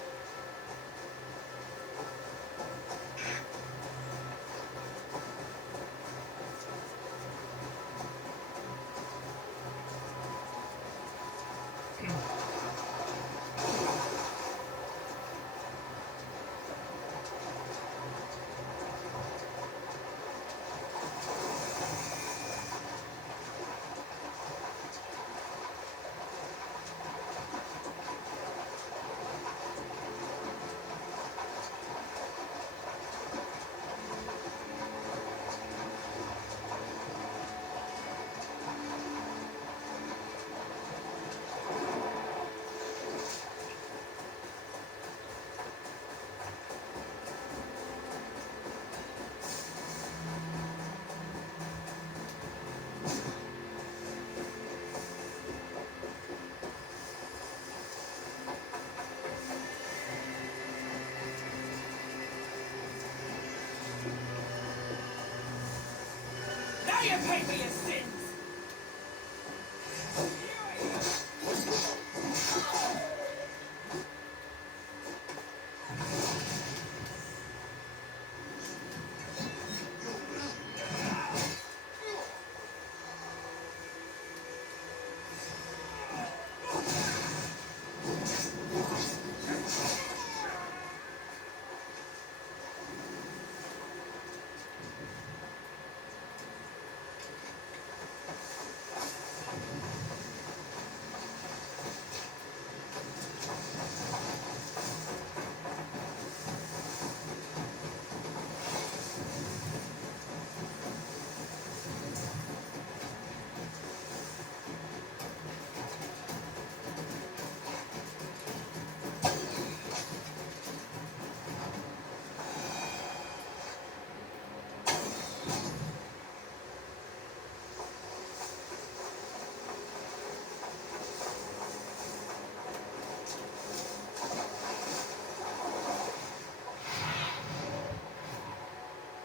Now you pay for your sins!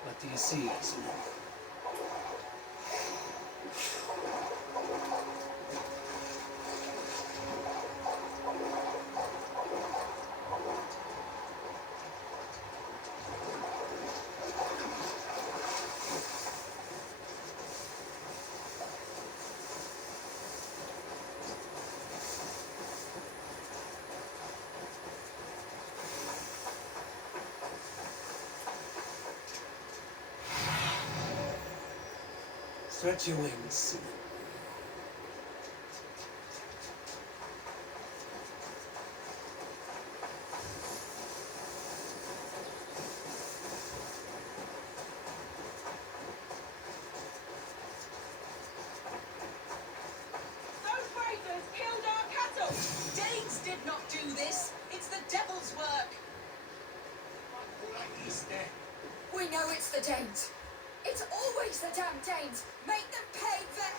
What do you see, Aslan? Stretch your wings, Simon. Those raiders killed our cattle! Danes did not do this! It's the devil's work! We know it's the Danes. It's always the damn Danes. Make them pay their...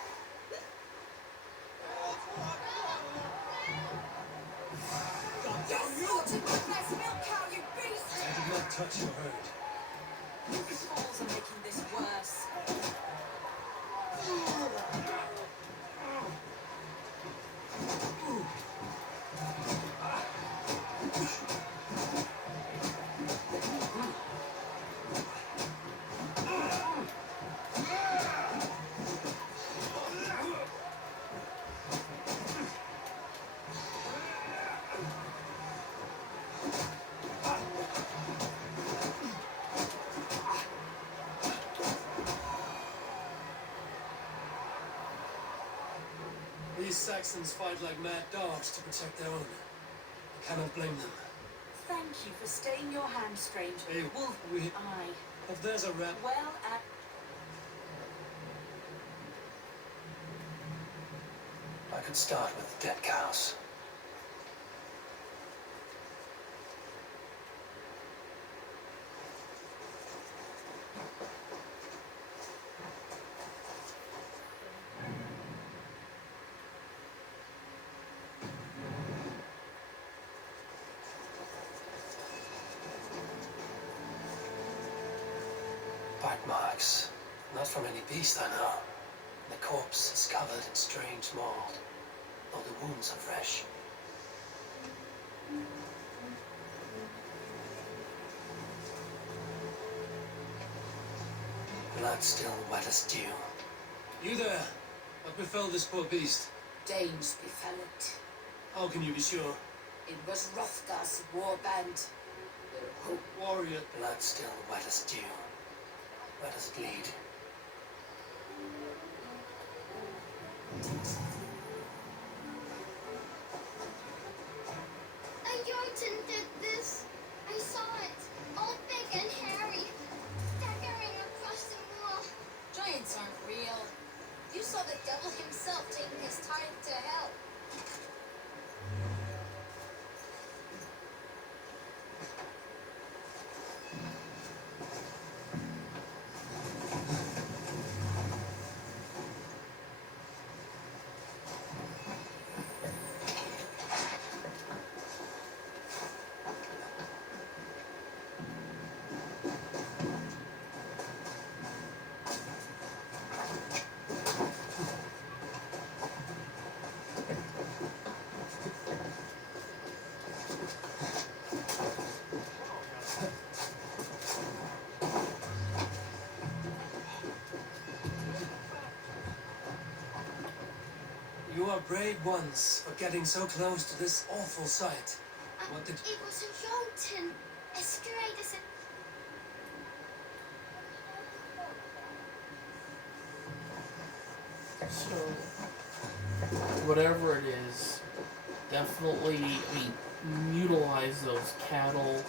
You slaughtered my best milk cow, you beast! I did not touch your herd. You fools are making this worse. These Saxons fight like mad dogs to protect their own. I cannot blame them. Thank you for staying your hand, stranger. Hey, Wolf, we... I. If there's a rat... Well, I could start with dead cows. Bite marks. Not from any beast, I know. The corpse is covered in strange mold, though the wounds are fresh. Blood still wet as dew. You there? What befell this poor beast? Danes befell it. How can you be sure? It was Hrothgar's warband. Their hope. Warrior. Blood still wet as dew. Where does it bleed? A Jotun did this. I saw it. All big and hairy. Staggering across the moor. Giants aren't real. You saw the devil himself taking his time to hell. You are brave ones for getting so close to this awful sight. What did... It was a Jotun. As great as a... So, whatever it is, definitely, utilize those cattle,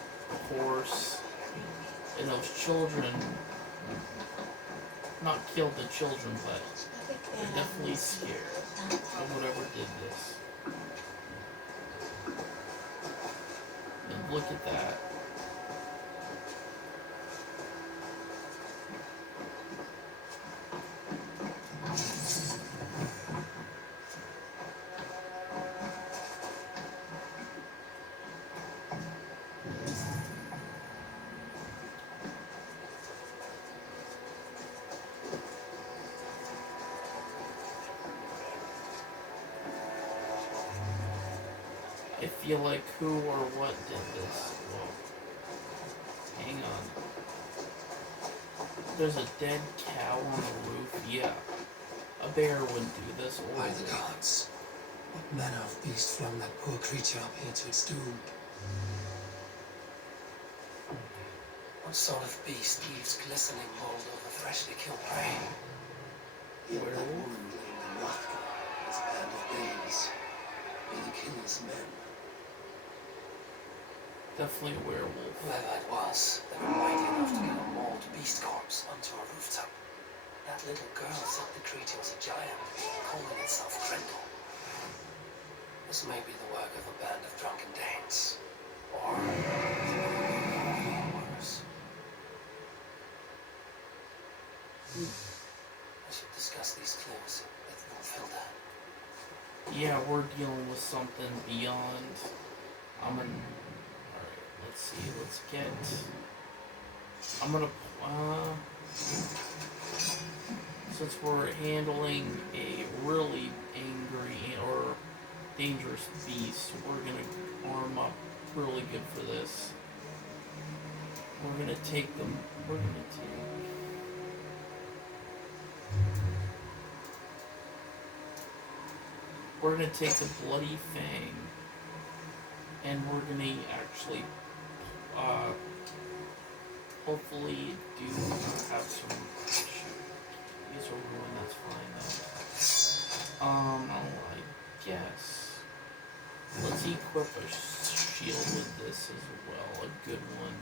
horse, and those children. Not kill the children, but they're definitely scared of whatever did this. And look at that. I feel like who or what did this. Whoa. Hang on. There's a dead cow on the roof. Yeah. A bear wouldn't do this. Or By the gods, what manner of beast flung that poor creature up here to its doom? What sort of beast leaves glistening mold over freshly killed prey? Yet that woman named Hrothgar, his band of Danes, were the killer's men. definitely a werewolf. Whoever it was, they were mighty enough to get a mauled beast corpse onto a rooftop. That little girl said the creature was a giant, calling itself Grendel. This may be the work of a band of drunken Danes. Or worse. I should discuss these clues with Wolfhilda. Yeah, we're dealing with something beyond. Alright, let's see, let's get. I'm gonna. Since we're handling a really angry or dangerous beast, we're gonna arm up really good for this. We're gonna take them. We're gonna take. We're gonna take the bloody fang, and we're gonna actually, hopefully do have some. These are ruined. That's fine though. I guess let's equip a shield with this as well. A good one.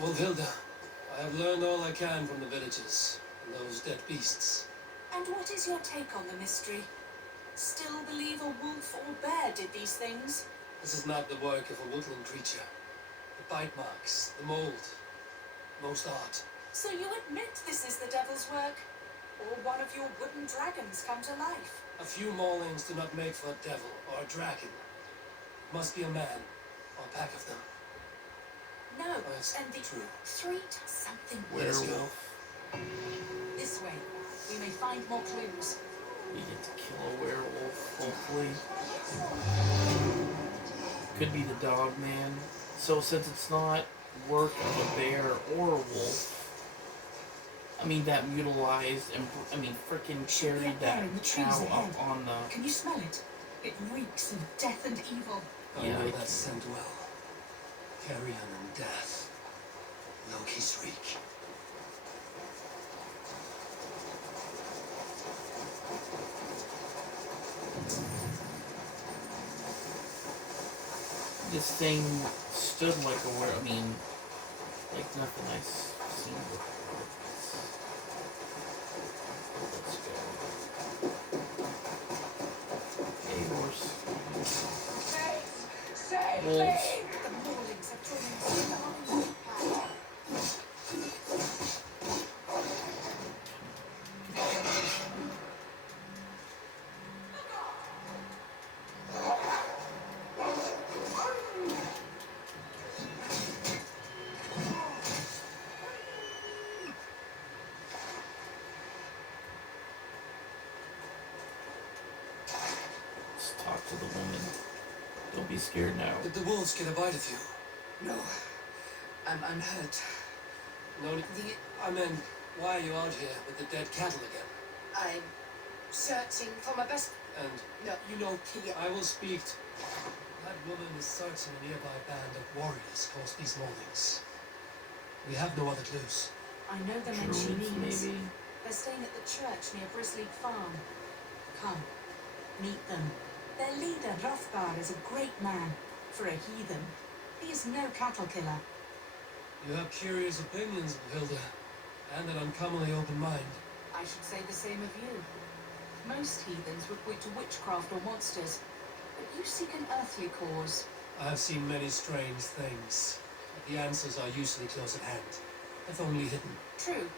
Well, Hilda, I have learned all I can from the villagers and those dead beasts. And what is your take on the mystery? Still believe a wolf or bear did these things? This is not the work of a woodland creature. The bite marks, the mold, most art. So you admit this is the devil's work? Or one of your wooden dragons come to life? A few maulings do not make for a devil or a dragon. It must be a man or a pack of them. No, That's and the true. three does something Let's go. Werewolf. this way. We may find more clues. We get to kill a werewolf, hopefully. Could be the dog man. So since it's not work of a bear or a wolf, I mean that mutilized and freaking carried that cow up on the. Can you smell it? It reeks of death and evil. I Yeah, know I that scent well. Carrion and death. Loki's reek. This thing stood like a were. Like nothing I've seen before. Let's go. Hey, horse. Save Wolves. me! The maulings have tormented the army. Let's talk to the woman. Don't be scared now. Did the wolves get a bite of you? No, I'm unhurt. No, I meant, why are you out here with the dead cattle again? I'm searching for my best. And, No. you know, I will speak to... That woman is searching a nearby band of warriors caused these maulings. We have no other clues. I know the men she Druids, needs. maybe? They're staying at the church near Brisley Farm. Come, meet them. Their leader, Hrothgar, is a great man. For a heathen, he is no cattle killer. You have curious opinions of Hilda, and an uncommonly open mind. I should say the same of you. Most heathens would point to witchcraft or monsters, but you seek an earthly cause. I have seen many strange things, but the answers are usually close at hand, if only hidden. True.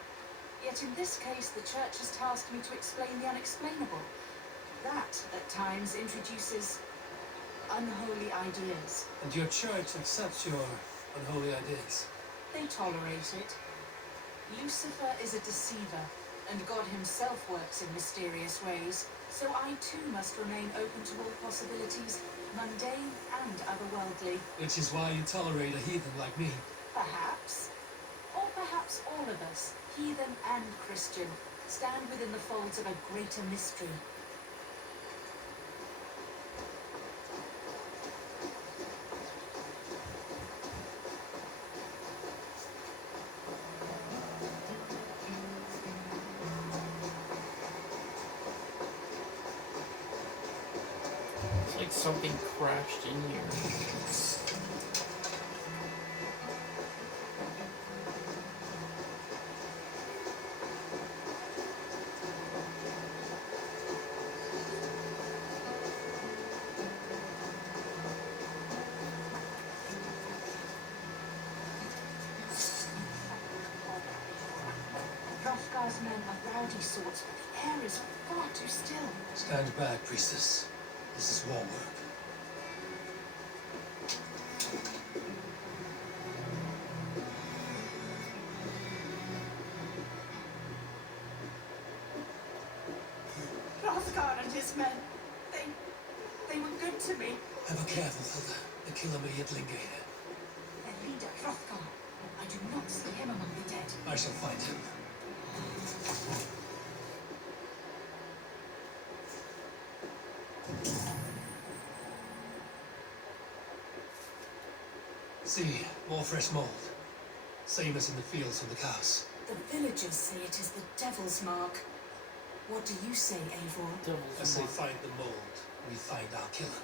Yet in this case, the church has tasked me to explain the unexplainable. That, at times, introduces unholy ideas. And your church accepts your unholy ideas. They tolerate it. Lucifer is a deceiver, and God himself works in mysterious ways. So I too must remain open to all possibilities, mundane and otherworldly. Which is why you tolerate a heathen like me. Perhaps. Or perhaps all of us, heathen and Christian, stand within the folds of a greater mystery. It's like something crashed in here. Hrothgar's men are rowdy sorts, but the air is far too still. Stand back, priestess. This is war work. Hrothgar and his men, they were good to me. Ever careful, Hilda. The killer may yet linger here. Their leader, Hrothgar, I do not see him among the dead. I shall find him. See, more fresh mold. Same as in the fields from the cows. The villagers say it is the devil's mark. What do you say, Eivor? I Devil's say mark. find the mold, we find our killer.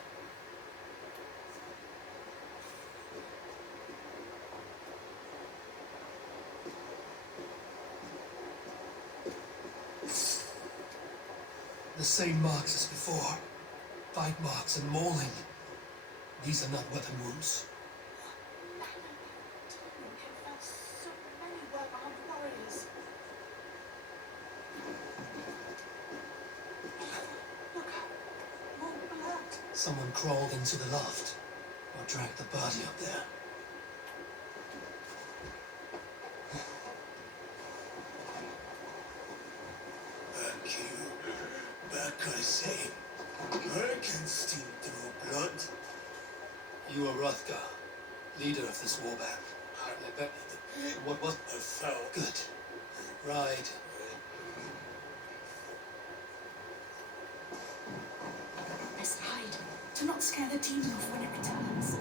same marks as before. Bite marks and mauling. These are not weapon wounds. Demon can fight so many well-armed warriors. Look, more blood. Someone crawled into the loft or dragged the body up there. Back you. Back, I say. I can steal through blood. You are Rothgar, leader of this warband. I bet. What? I fell. Good. Ride. Best hide. Do not scare the demon off when it returns.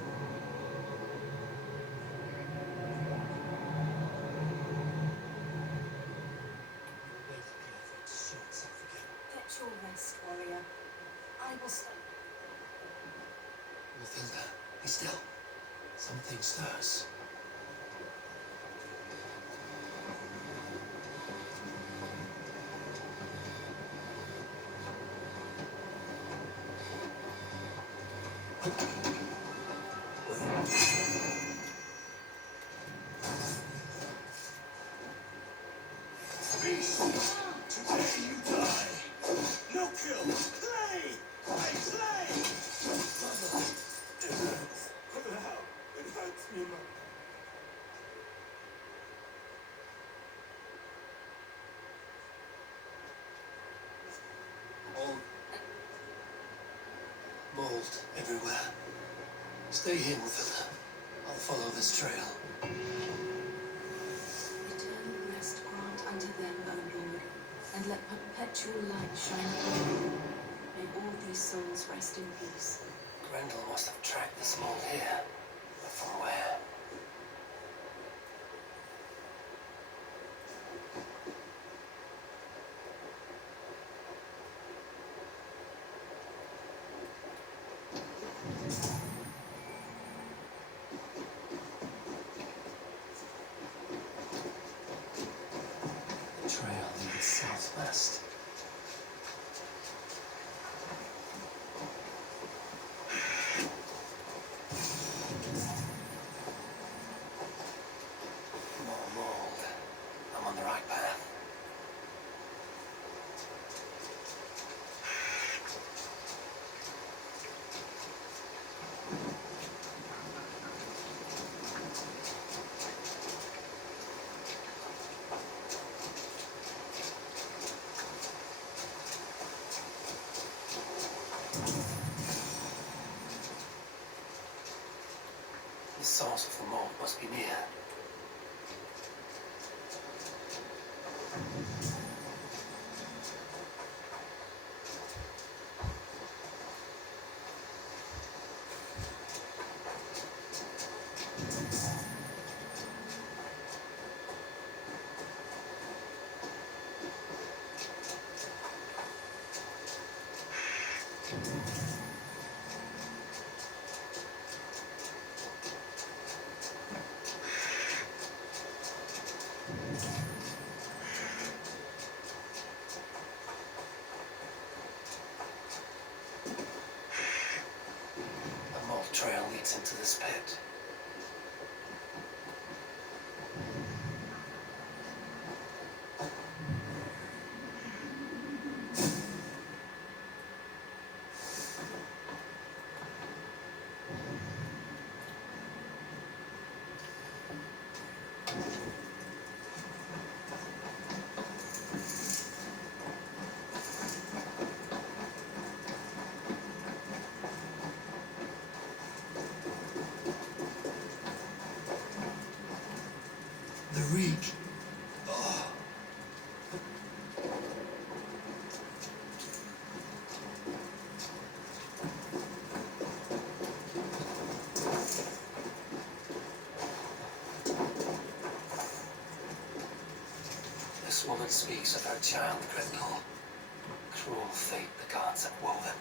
Get your rest, warrior. I will stay. Matilda, be still. Something stirs. Beast, today you die. No kill. Play. Play. Mother, it hurts. How? It hurts me, Mother. All mold everywhere. Stay here, Matilda. I'll follow this trail. Eternal rest grant unto them, O Lord, and let perpetual light shine upon them. May all these souls rest in peace. Grendel must have tracked this mold here. But from where? The trail leads southwest. More mold. I'm on the right path. The source of the mold must be near. The mold trail leads into this pit. The reek. Oh. This woman speaks of her child, Grendel. Cruel fate the gods have woven.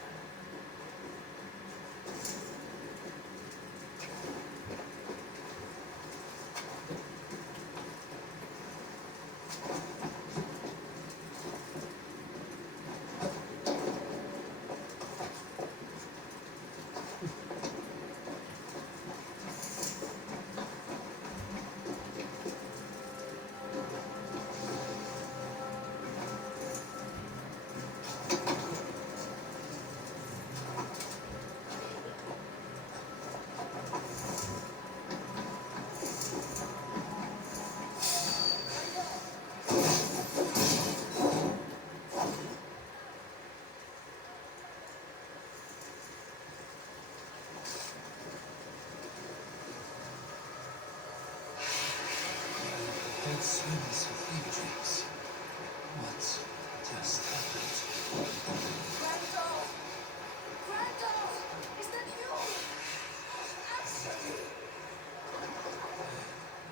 swims with fever dreams. What just happened? Randall! Randall! Is that you? Answer me!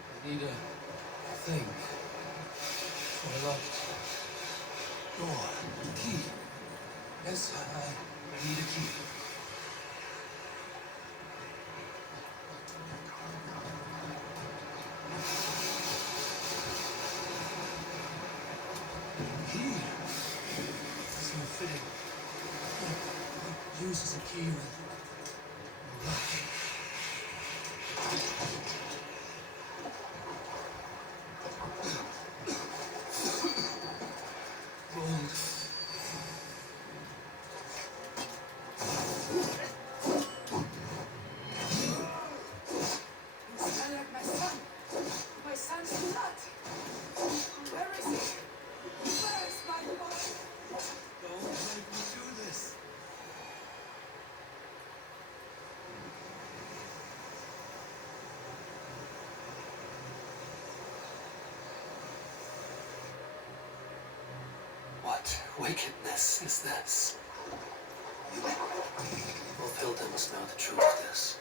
I need a thing. For a locked door. Key. Yes, I need a key. Key. So fitting. Use as a key when locking. Gold. You smell like my son. My son's blood. Where is he? Where is my boy? Don't make me do this. What wickedness is this? Wolfhilda must know the truth of this.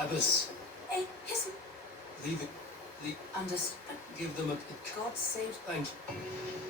Abbess, Hey, leave it. Understood. Give them a God save. thank you.